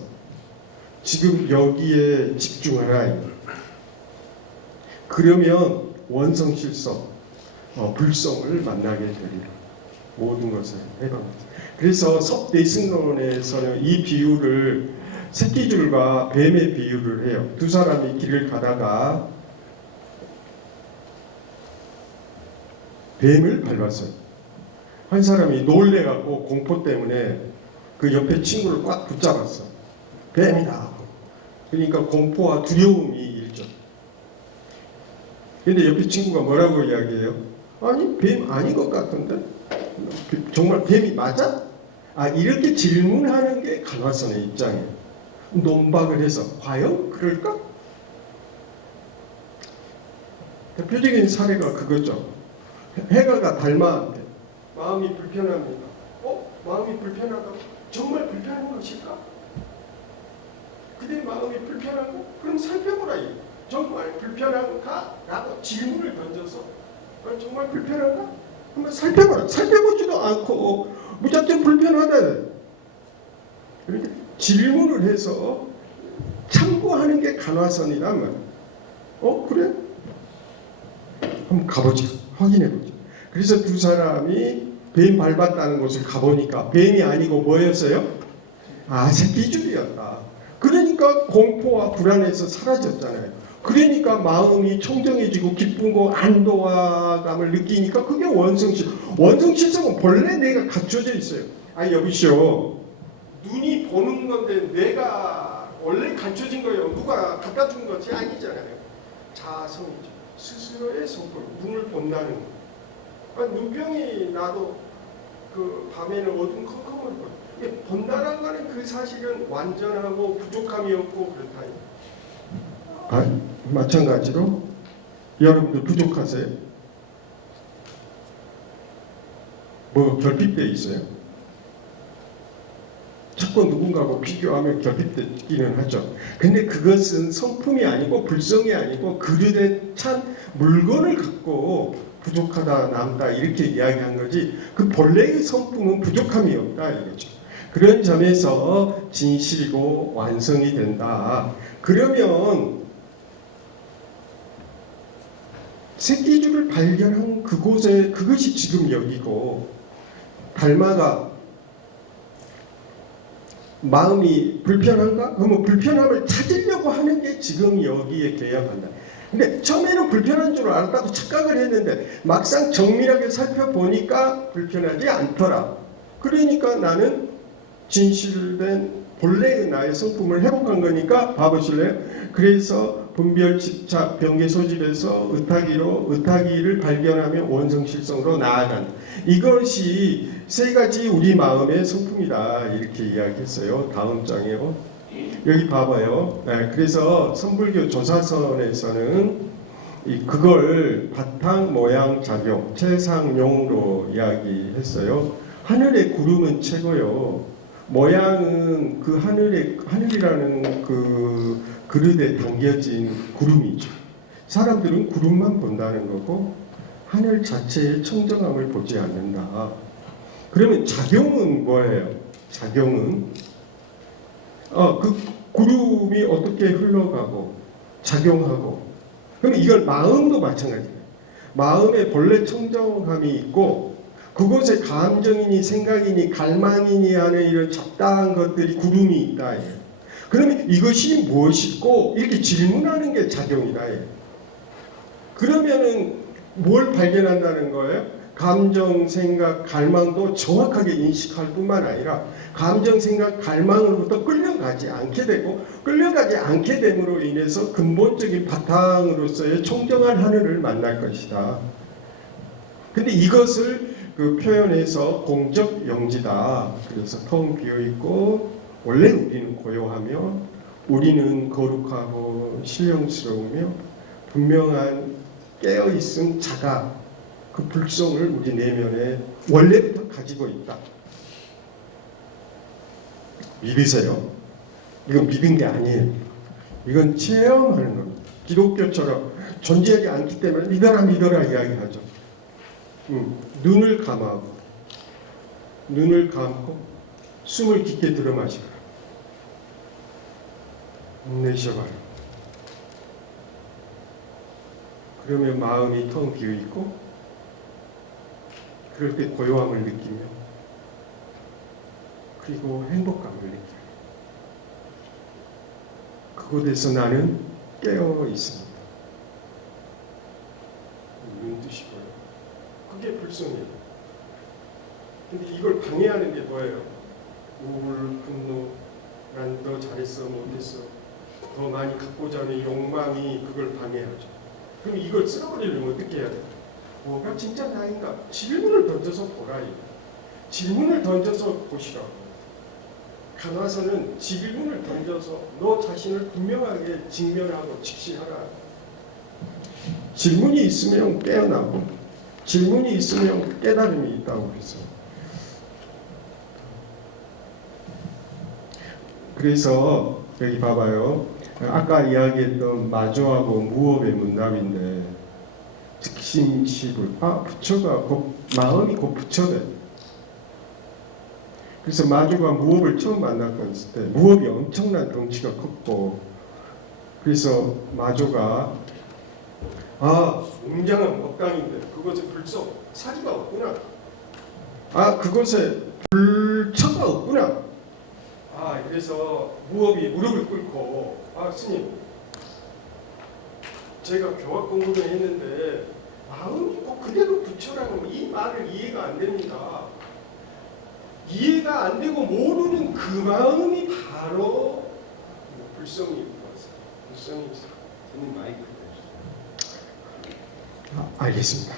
지금 여기에 집중하라. 그러면 원성실성, 불성을 만나게 되리라. 모든 것을 해방하죠. 그래서 섭대승론에서는 이 비유를 새끼줄과 뱀의 비유를 해요. 두 사람이 길을 가다가 뱀을 밟았어요. 한 사람이 놀래갖고 공포 때문에 그 옆에 친구를 꽉 붙잡았어. 뱀이다. 그러니까 공포와 두려움이 일죠. 근데 옆에 친구가 뭐라고 이야기해요? 아니, 뱀 아닌 것 같은데? 정말 뱀이 맞아? 이렇게 질문하는 게 간화선의 입장이에요. 논박을 해서 과연 그럴까? 대표적인 사례가 그거죠. 해가가 달마한테 마음이 불편합니다. 마음이 불편하다고? 정말 불편한 것일까? 그대 마음이 불편한가? 그럼 살펴보라. 정말 불편한가? 라고 질문을 던져서 정말 불편한가? 한번 살펴보라. 살펴보지도 않고 무작정 불편하다. 그러니까 질문을 해서 참고하는 게 간화선이란 말이야. 그래? 한번 가보자. 확인해보자. 그래서 두 사람이 뱀 밟았다는 곳을 가보니까 뱀이 아니고 뭐였어요? 새끼줄이었다. 그러니까 공포와 불안에서 사라졌잖아요. 그러니까 마음이 청정해지고 기쁘고 안도감을 느끼니까 그게 원성실. 원성실성은 본래 내가 갖춰져 있어요. 여보시오. 눈이 보는 건데 내가 원래 갖춰진 거예요. 누가 갖다 준 것이 아니잖아요. 자성이죠. 스스로의 성품, 눈을 본다는 거. 눈병이 나도 그 밤에는 어둠 컴컴을 봐. 본다는 거는 그 사실은 완전하고 부족함이 없고 그렇다. 마찬가지로 여러분들 부족하세요? 뭐 결핍돼 있어요? 자꾸 누군가하고 비교하면 결핍되기는 하죠. 근데 그것은 성품이 아니고 불성이 아니고 그릇에 찬 물건을 갖고 부족하다 남다 이렇게 이야기한 거지 그 본래의 성품은 부족함이 없다 이거죠. 그런 점에서 진실이고 완성이 된다. 그러면 새끼줄을 발견한 그곳에 그것이 지금 여기고 달마가 마음이 불편한가? 그러면 불편함을 찾으려고 하는 게 지금 여기에 개입한다. 근데 처음에는 불편한 줄 알았다고 착각을 했는데 막상 정밀하게 살펴보니까 불편하지 않더라. 그러니까 나는 진실된 본래의 나의 성품을 회복한 거니까 봐보실래요? 그래서 분별, 집착, 병계 소집에서 의탁이를 발견하며 원성실성으로 나아간다. 이것이 세 가지 우리 마음의 성품이다 이렇게 이야기했어요. 다음 장에요. 여기 봐봐요. 그래서 선불교 조사선에서는 그걸 바탕, 모양, 작용, 최상용으로 이야기했어요. 하늘의 구름은 최고요. 모양은 그 하늘이라는 그 그릇에 담겨진 구름이죠. 사람들은 구름만 본다는 거고 하늘 자체의 청정함을 보지 않는다. 그러면 작용은 뭐예요? 작용은 그 구름이 어떻게 흘러가고 작용하고 그러면 이걸 마음도 마찬가지예요. 마음에 본래 청정함이 있고 그곳에 감정이니 생각이니 갈망이니 하는 이런 잡다한 것들이 구름이 있다. 그러면 이것이 무엇이고 이렇게 질문하는 게 작용이다. 그러면은 뭘 발견한다는 거예요? 감정, 생각, 갈망도 정확하게 인식할 뿐만 아니라 감정, 생각, 갈망으로부터 끌려가지 않게 되고 끌려가지 않게 됨으로 인해서 근본적인 바탕으로서의 청정한 하늘을 만날 것이다. 근데 이것을 그 표현해서 공적 영지다. 그래서 텅 비어 있고 원래 우리는 고요하며 우리는 거룩하고 신령스러우며 분명한 깨어 있음 자가 그 불성을 우리 내면에 원래부터 가지고 있다. 믿으세요. 이건 믿은 게 아니에요. 이건 체험하는 겁니다. 기독교처럼 존재하지 않기 때문에 믿어라 이야기하죠. 눈을 감고 숨을 깊게 들어 마시라. 내쉬어봐라. 그러면 마음이 텅 비어 있고 그럴 때 고요함을 느끼며 그리고 행복감을 느껴요. 그곳에서 나는 깨어 있습니다. 눈 뜨시고요. 그게 불성이에요. 근데 이걸 방해하는 게 뭐예요? 우울, 분노, 난 더 잘했어, 못했어, 더 많이 갖고자 하는 욕망이 그걸 방해하죠. 그럼 이걸 쓸어버리려면 어떻게 해야 돼요? 뭐가 진짜 나인가? 질문을 던져서 보라. 질문을 던져서 보시라. 가나서는 질문을 던져서 너 자신을 분명하게 직면하고 직시하라. 질문이 있으면 깨어나고 질문이 있으면 깨달음이 있다고 그랬어요. 그래서 여기 봐봐요. 아까 이야기했던 마조하고 무업의 문답인데 즉심시불 부처가 마음이 곧 부처래. 그래서 마조가 무업을 처음 만났을 때 무업이 엄청난 덩치가 컸고 그래서 마조가 아, 웅장한 법당인데 그것에 불서 사지가 없구나. 아, 그것에 불처가 없구나. 아, 그래서 무업이 무릎을 꿇고, 아, 스님, 제가 교학 공부를 했는데 마음이 꼭 그대로 부처라는 이 말을 이해가 안 됩니다. 이해가 안 되고 모르는 그 마음이 바로 불성이 있어요. 불성이 있어요. 저는 마이크 대주세요. 알겠습니다.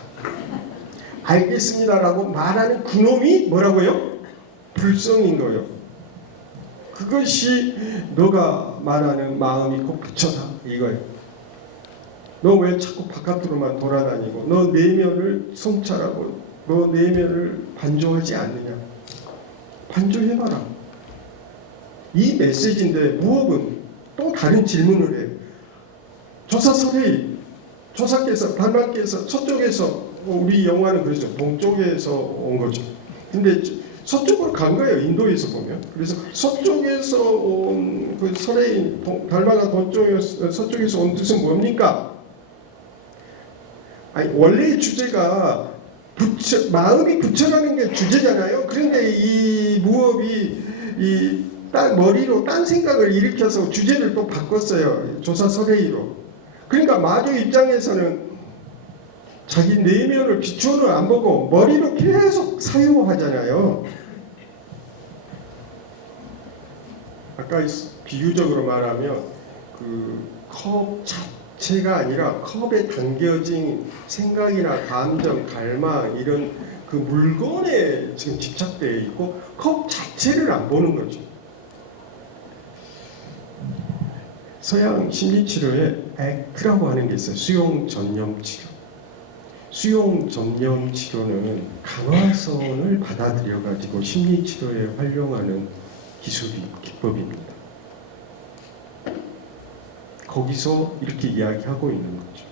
알겠습니다라고 말하는 그놈이 뭐라고요? 불성인 거예요. 그것이 너가 말하는 마음이 꼭 부처다 이거예요. 너 왜 자꾸 바깥으로만 돌아다니고 너 내면을 성찰하고 너 내면을 반조하지 않느냐. 반조해봐라. 이 메시지인데 무업은 또 다른 질문을 해. 조사설의 조사께서 달마께서 서쪽에서 우리 영화는 그렇죠. 동쪽에서 온 거죠. 근데 서쪽으로 간 거예요. 인도에서 보면. 그래서 서쪽에서 온 그 설의 달마가 동쪽에서 서쪽에서 온 뜻은 뭡니까? 아니, 원래의 주제가 부처, 마음이 부처라는 게 주제잖아요. 그런데 이 무업이 이 머리로 딴 생각을 일으켜서 주제를 또 바꿨어요. 조사설의로. 그러니까 마조 입장에서는 자기 내면을 기초는 안 보고 머리로 계속 사유하잖아요. 아까 비유적으로 말하면 그 컵 자체가 아니라 컵에 담겨진 생각이나 감정, 갈망 이런 그 물건에 지금 집착되어 있고 컵 자체를 안 보는 거죠. 서양 심리치료에 액트라고 하는 게 있어요. 수용 전념 치료. 수용 전념 치료는 강화선을 받아들여 가지고 심리 치료에 활용하는 기법입니다. 거기서 이렇게 이야기하고 있는 거죠.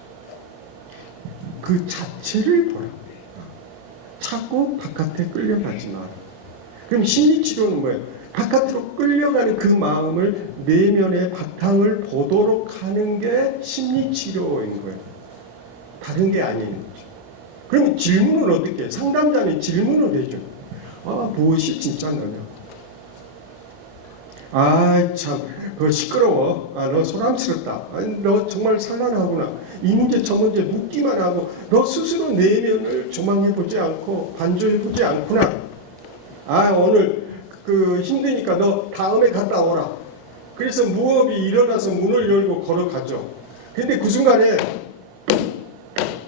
그 자체를 보라. 자꾸 바깥에 끌려가지 마라. 그럼 심리 치료는 뭐예요? 바깥으로 끌려가는 그 마음을 내면의 바탕을 보도록 하는 게 심리 치료인 거예요. 다른 게 아닌 거죠. 그러면 질문을 어떻게 해? 상담자는 질문을 해줘. 아, 무엇이 진짜 너냐? 아, 참, 그거 시끄러워. 아, 너 소란스럽다. 아니, 너 정말 산란하구나. 이 문제 저 문제 묻기만 하고 너 스스로 내면을 조망해보지 않고 반조해보지 않구나. 아, 오늘 그 힘드니까 너 다음에 갔다 오라. 그래서 무업이 일어나서 문을 열고 걸어가죠. 근데 그 순간에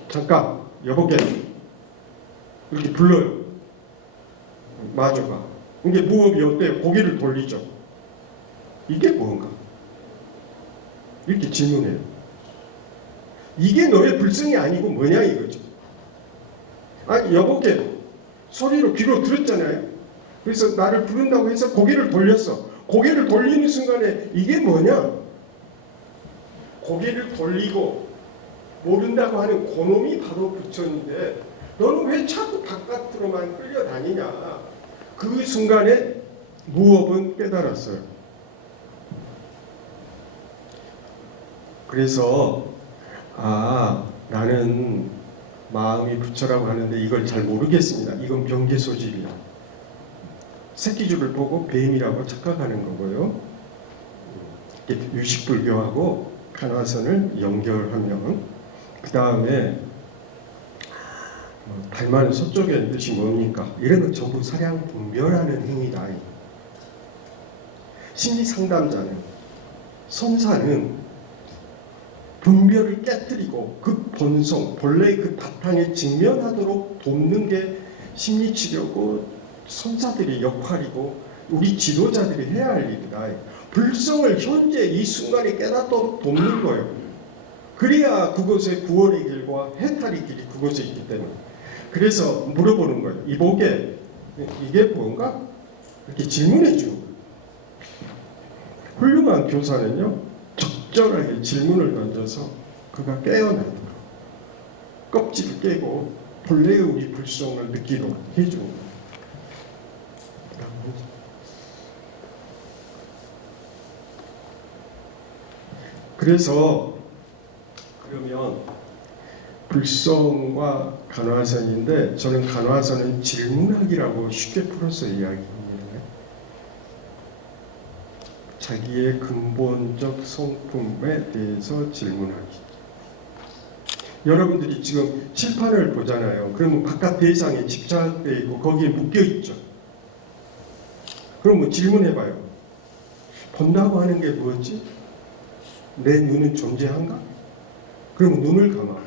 잠깐 여보게 이렇게 불러요. 마주가. 이게 무업이 어때요? 고개를 돌리죠. 이게 뭔가? 이렇게 질문해요. 이게 너의 불성이 아니고 뭐냐 이거죠. 아니 여보게 소리로 귀로 들었잖아요. 그래서 나를 부른다고 해서 고개를 돌렸어. 고개를 돌리는 순간에 이게 뭐냐? 고개를 돌리고 모른다고 하는 그놈이 바로 부처인데 너는 왜 자꾸 바깥으로만 끌려다니냐. 그 순간에 무업은 깨달았어요. 그래서 아, 나는 마음이 부처라고 하는데 이걸 잘 모르겠습니다. 이건 병계 소질이야. 새끼줄을 보고 뱀이라고 착각하는 거고요. 유식불교하고 간화선을 연결하면 그 다음에 달마는 서쪽에 있는 뜻이 뭡니까? 이런 건 전부 사량 분별하는 행위다. 심리 상담자는 선사는 분별을 깨뜨리고 그 본성, 본래의 그 바탕에 직면하도록 돕는 게 심리치료고 선사들의 역할이고 우리 지도자들이 해야 할 일이다. 불성을 현재 이 순간에 깨닫도록 돕는 거예요. 그래야 그곳에 구원의 길과 해탈의 길이 그곳에 있기 때문에. 그래서 물어보는 거예요. 이보게 이게 뭔가? 이렇게 질문해 주는 거예요. 훌륭한 교사는요. 적절하게 질문을 던져서 그가 깨어나도록 껍질을 깨고 본래의 우리 불성을 느끼도록 해주는 거예요. 그래서 그러면 불성과 간화선인데 저는 간화선은 질문학이라고 쉽게 풀어서 이야기합니다. 자기의 근본적 성품에 대해서 질문하기. 여러분들이 지금 칠판을 보잖아요. 그러면 바깥 대상에 집착되어 있고 거기에 묶여 있죠. 그럼 질문해봐요. 본다고 하는 게 뭐지? 내 눈은 존재한가? 그럼 눈을 감아.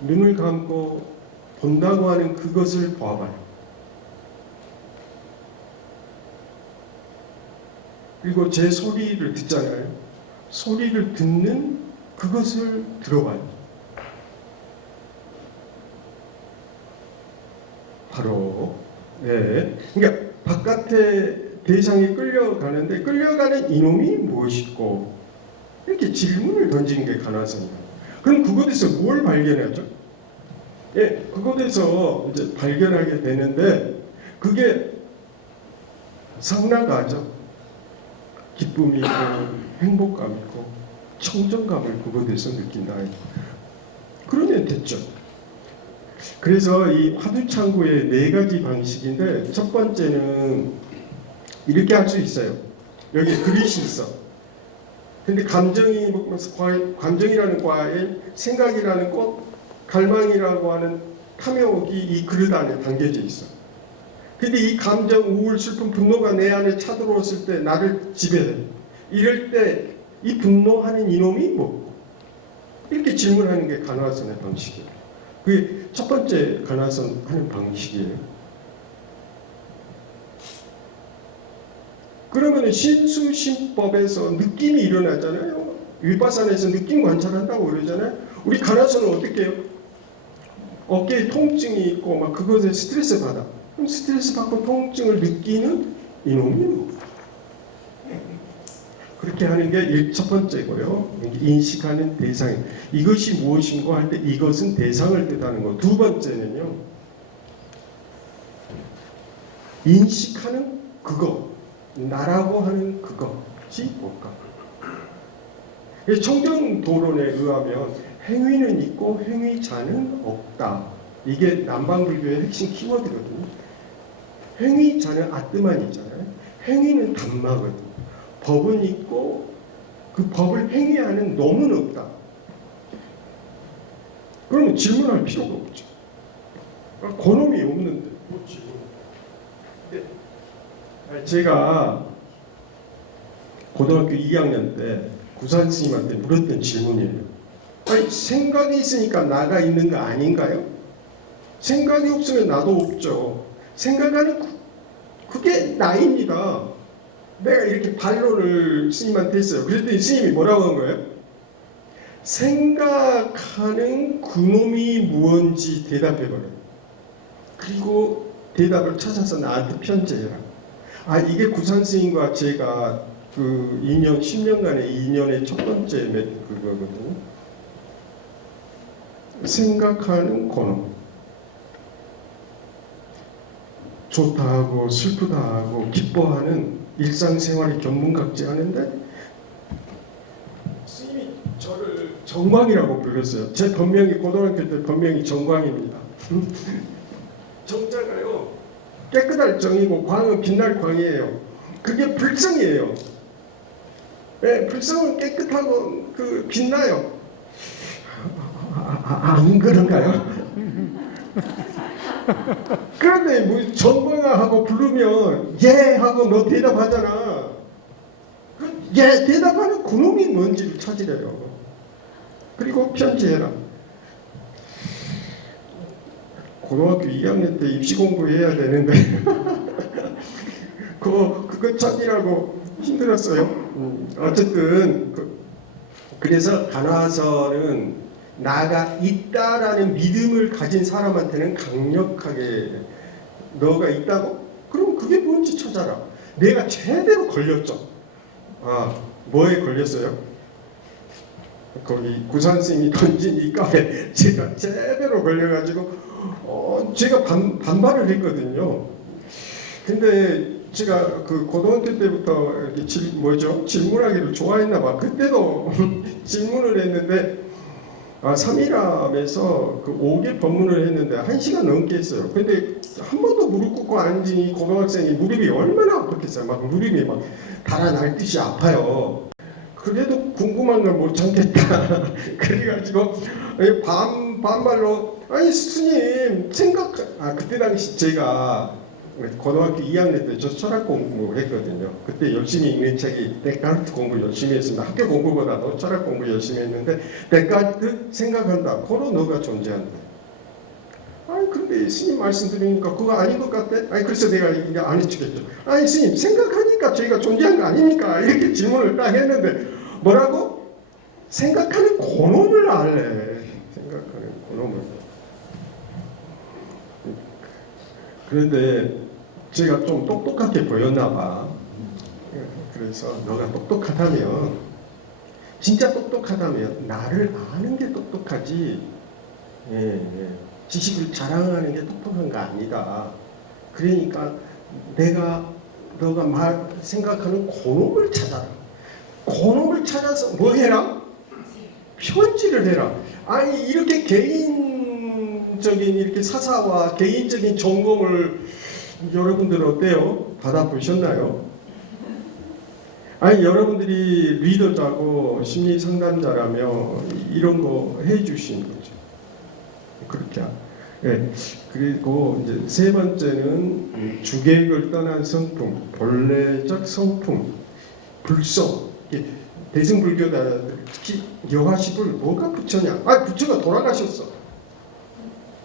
눈을 감고 본다고 하는 그것을 봐봐요. 그리고 제 소리를 듣잖아요. 소리를 듣는 그것을 들어봐요. 바로 그러니까 바깥에 대상이 끌려가는데 끌려가는 이놈이 무엇이고 이렇게 질문을 던지는 게 간화선이에요. 그럼 그곳에서 뭘 발견하죠? 그곳에서 이제 발견하게 되는데 그게 상나가죠. 기쁨이 있고 행복감 있고 청정감을 그곳에서 느낀다. 그러면 됐죠. 그래서 이 화두창구의 4가지 방식인데 첫 번째는 이렇게 할 수 있어요. 여기 그릇이 있어. 근데 감정이라는 과에 생각이라는 꽃, 갈망이라고 하는 탐욕이 이 그릇 안에 담겨져 있어. 근데 이 감정, 우울, 슬픔, 분노가 내 안에 차들어왔을 때 나를 지배해. 이럴 때 이 분노하는 이놈이 뭐? 이렇게 질문하는 게 간화선의 방식이에요. 그게 첫 번째 간화선 하는 방식이에요. 그러면 신수신법에서 느낌이 일어나잖아요. 윗바산에서 느낌 관찰한다고 그러잖아요. 우리 간화선은 어떻게 해요? 어깨에 통증이 있고 막 그것에 스트레스 받아. 그럼 스트레스 받고 통증을 느끼는 이놈이 뭐? 그렇게 하는 게 첫 번째고요. 인식하는 대상. 이것이 무엇인가 할 때 이것은 대상을 뜻하는 거. 두 번째는요. 인식하는 그거. 나라고 하는 그것이 뭘까? 청정도론에 의하면 행위는 있고 행위자는 없다. 이게 남방불교의 핵심 키워드거든요. 행위자는 아뜨만이잖아요. 행위는 담마거든요. 법은 있고 그 법을 행위하는 놈은 없다. 그러면 질문할 필요가 없죠. 그놈이 없는데 뭐 질문? 제가 고등학교 2학년 때 구산 스님한테 물었던 질문이에요. 아니, 생각이 있으니까 나가 있는 거 아닌가요? 생각이 없으면 나도 없죠. 생각하는 그게 나입니다. 내가 이렇게 반론을 스님한테 했어요. 그랬더니 스님이 뭐라고 한 거예요? 생각하는 그놈이 무언지 대답해버려요. 그리고 대답을 찾아서 나한테 편지해라. 이게 구산 스님과 제가 그 2년, 10년간의 2년의 첫 번째 그거거든요. 생각하는 그놈. 좋다 하고 슬프다 하고 기뻐하는 일상생활이 견문각지하는데 스님이 저를 정광이라고 불렀어요. 제 본명이 고등학교 때 본명이 정광입니다. 정자가요 깨끗할 정이고 광은 빛날 광이에요. 그게 불성이에요. 네, 불성은 깨끗하고 그 빛나요. 안 그런가요? 그런데 뭐 정광아 하고 부르면 예 하고 너 대답하잖아. 예 대답하는 그놈이 뭔지를 찾으래요. 그리고 편지해라. 고등학교 2학년 때 입시 공부해야 되는데 그거 찾으라고 힘들었어요. 어쨌든 그래서 간화선은 나가 있다라는 믿음을 가진 사람한테는 강력하게 너가 있다고? 그럼 그게 뭔지 찾아라. 내가 제대로 걸렸죠. 뭐에 걸렸어요? 거기 구산스님이 던진 이 값에 제가 제대로 걸려가지고 제가 반발을 했거든요. 근데 제가 그 고등학교 때부터 질문하기를 좋아했나 봐. 그때도 질문을 했는데 3일암에서 그 5개 법문을 했는데 1시간 넘게 했어요. 근데 한 번도 무릎 꿇고 앉은 이 고등학생이 무릎이 얼마나 아팠겠어요. 막 무릎이 막 달아날 듯이 아파요. 그래도 궁금한 걸 못 참겠다. 그래가지고 반말로 아니 스님 그때 당시 제가 고등학교 2학년 때 저 철학 공부했거든요. 그때 열심히 읽는 책이 데카르트 공부 열심히 했습니다. 학교 공부보다도 철학 공부 열심히 했는데 데카르트 생각한다. 고로 너가 존재한다. 아니 근데 스님 말씀 드리니까 그거 아닌 것 같아? 아니 그래서 내가 이게 안 해주겠죠. 아니 스님 생각하니까 저희가 존재한 거 아닙니까? 이렇게 질문을 딱 했는데 뭐라고? 생각하는 고놈을 알래. 생각하는 고놈을. 그런데 제가 좀 똑똑하게 보였나 봐. 그래서 너가 똑똑하다면 진짜 똑똑하다면 나를 아는 게 똑똑하지 지식을 자랑하는 게 똑똑한 거 아니다. 그러니까 너가 생각하는 고놈을 찾아라. 고놈을 찾아서 뭐 해라? 편지를 해라. 아니 이렇게 개인적인 이렇게 사사와 개인적인 전공을 여러분들 어때요? 받아보셨나요? 아니 여러분들이 리더자고 심리 상담자라며 이런 거 해주신 거죠. 그렇게. 네. 그리고 이제 세 번째는 주객을 떠난 성품, 본래적 성품, 불성. 대승불교다 특히 여하십을 뭐가 부처냐? 아 부처가 돌아가셨어.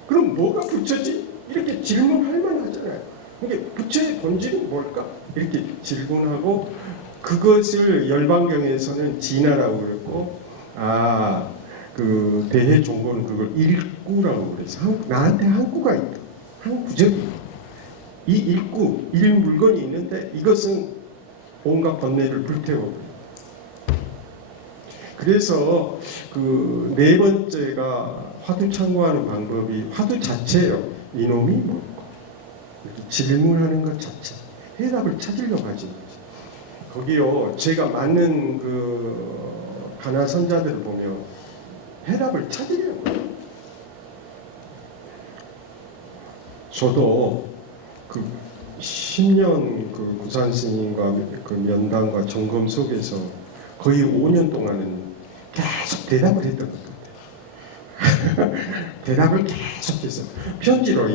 그럼 뭐가 부처지? 이렇게 질문할 만하잖아요. 이게 부처의 본질은 뭘까? 이렇게 질문하고 그것을 열반경에서는 진화라고 그랬고 그 대해종고는 그걸 일구라고 그래서 나한테 항구가 있다. 항구적이 있다. 이 일 물건이 있는데 이것은 온갖 번뇌를 불태워. 그래서 그 네 번째가 화두 참고하는 방법이 화두 자체예요. 이놈이 뭘까? 이렇게 질문하는 것 자체, 해답을 찾으려고 하지. 거기요, 제가 맞는 그 가나 선자들을 보면 해답을 찾으려고 해요. 저도 그 10년 그 구산 스님과 그 면담과 점검 속에서 거의 5년 동안은 계속 대답을 했던 것 같아요. 대답을 계속해서 편지로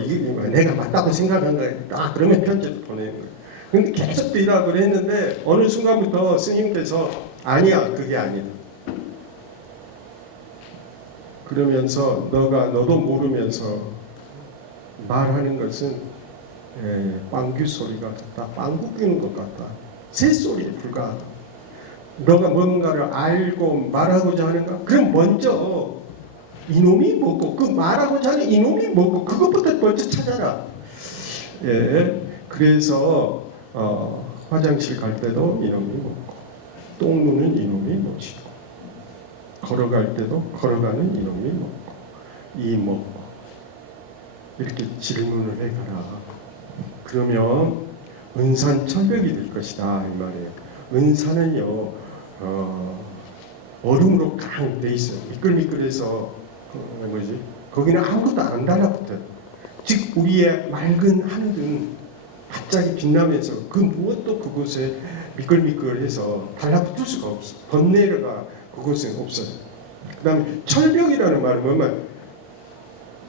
내가 맞다고 생각한 거야. 그러면 편지를 보내는 거예요. 근데 계속 대답을 했는데 어느 순간부터 스님께서 아니야, 그게 아니다. 그러면서 너도 모르면서 말하는 것은 빵규 소리가 같다. 빵구 끼는 것 같다. 새소리에 불과하다. 너가 뭔가를 알고 말하고자 하는가? 그럼 먼저 이놈이 뭐고 그 말하고자 하는 이놈이 뭐고 그것부터 먼저 찾아라. 그래서 화장실 갈 때도 이놈이 먹고 똥 누는 이놈이 묻히고 걸어갈 때도 걸어가는 이놈이 먹고 이 먹고 이렇게 질문을 해가라. 그러면 은산철벽이 될 것이다 이 말이에요. 은산은요 얼음으로 강 돼 있어요. 미끌미끌해서 거기는 아무것도 안 달라붙어요. 즉 우리의 맑은 하늘은 갑자기 빛나면서 그 무엇도 그곳에 미끌미끌해서 달라붙을 수가 없어. 번뇌가 그곳엔 없어요. 그 다음에 철벽이라는 말은 뭐냐면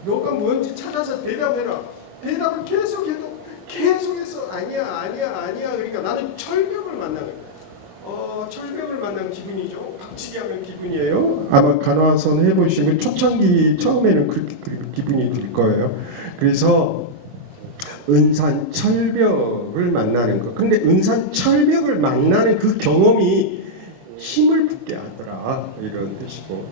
너가 뭔지 찾아서 대답해라. 대답을 계속해도 계속해서 아니야. 그러니까 나는 철벽을 만나는 거야. 철벽을 만난 기분이죠. 박치기 하는 기분이에요. 아마 간화선 해보시면 초창기 처음에는 그 기분이 들 거예요. 그래서 은산 철벽을 만나는 거. 근데 은산 철벽을 만나는 그 경험이 힘을 붙게 하더라. 이런 뜻이고.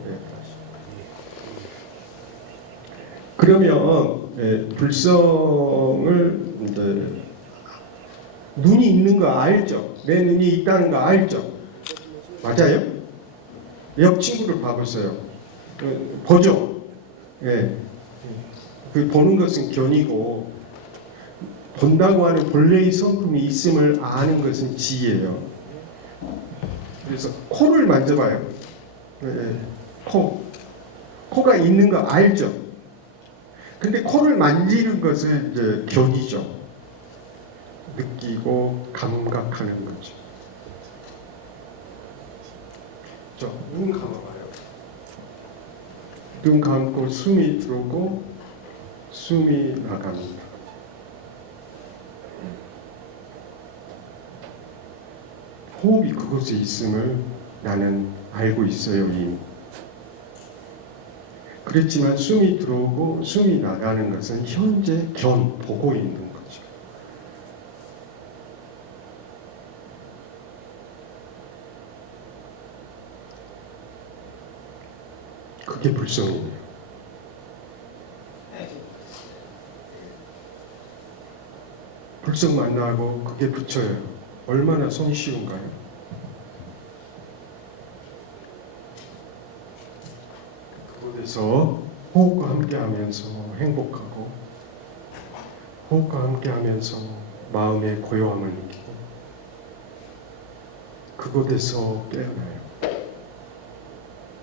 그러면 불성을 이제 눈이 있는 거 알죠? 내 눈이 있다는 거 알죠? 맞아요? 옆 친구를 봐보세요. 보죠? 그 보는 것은 견이고 본다고 하는 본래의 성품이 있음을 아는 것은 지혜예요. 그래서 코를 만져봐요. 코가 있는 거 알죠? 근데 코를 만지는 것을 이제 견이죠. 느끼고 감각하는 거죠. 눈 감아봐요. 눈 감고 숨이 들어오고 숨이 나갑니다. 호흡이 그곳에 있음을 나는 알고 있어요, 이미. 그렇지만 숨이 들어오고 숨이 나가는 것은 현재 보고 있는 거죠. 그게 불성이에요. 불성 만나고 그게 붙여요. 얼마나 손쉬운가요? 그곳에서 호흡과 함께하면서 행복하고, 호흡과 함께하면서 마음의 고요함을 느끼고, 그곳에서 깨어나요.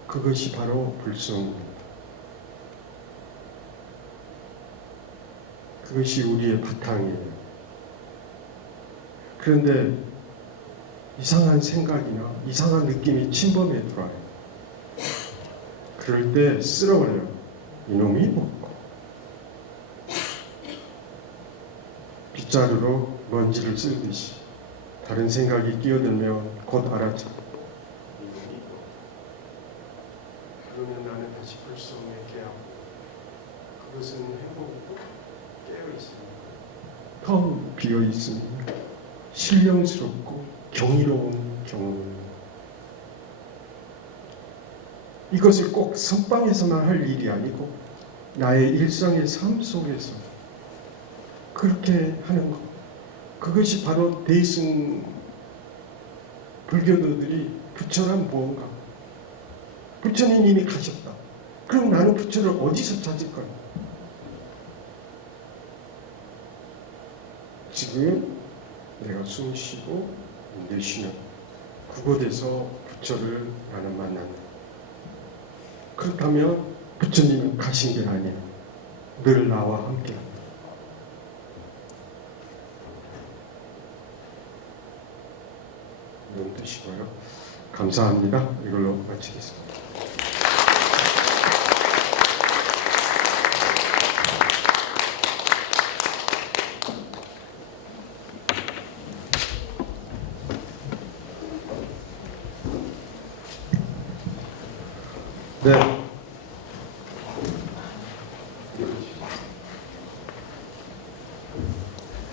그것이 바로 불성입니다. 그것이 우리의 바탕이에요. 그런데 이상한 생각이나 이상한 느낌이 침범해 들어와요. 그럴 때 쓸어버려요. 이놈이 뭐고. 빗자루로 먼지를 쓸듯이 다른 생각이 끼어들면 곧 알아차려. 이놈이 뭐. 그러면 나는 다시 불성에 깨하고, 그것은 행복이고 깨어 있습니다. 텅 비어 있습니다. 신령스럽고 경이로운 경험입니다. 이것을 꼭 선방에서만 할 일이 아니고 나의 일상의 삶 속에서 그렇게 하는 것, 그것이 바로 대승 불교도들이 부처란 무언가, 부처는 이미 가셨다. 그럼 나는 부처를 어디서 찾을 거야? 지금 내가 숨 쉬고 내쉬는 그곳에서 부처를 나는 만난다. 그렇다면 부처님은 가신 게 아니에요. 늘 나와 함께합니다. 이런 뜻이고요. 감사합니다. 이걸로 마치겠습니다. 네.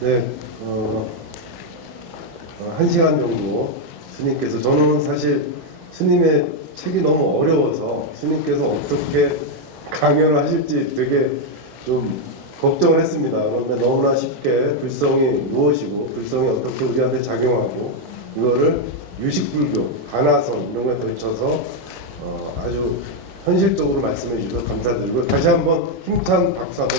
네, 1시간 정도 스님께서, 저는 사실 스님의 책이 너무 어려워서 스님께서 어떻게 강연을 하실지 되게 좀 걱정을 했습니다. 그런데 너무나 쉽게 불성이 무엇이고 불성이 어떻게 우리한테 작용하고 이거를 유식불교, 가나선 이런 거에 덧쳐서 아주 현실적으로 말씀해 주셔서 감사드리고 다시 한번 힘찬 박수 한번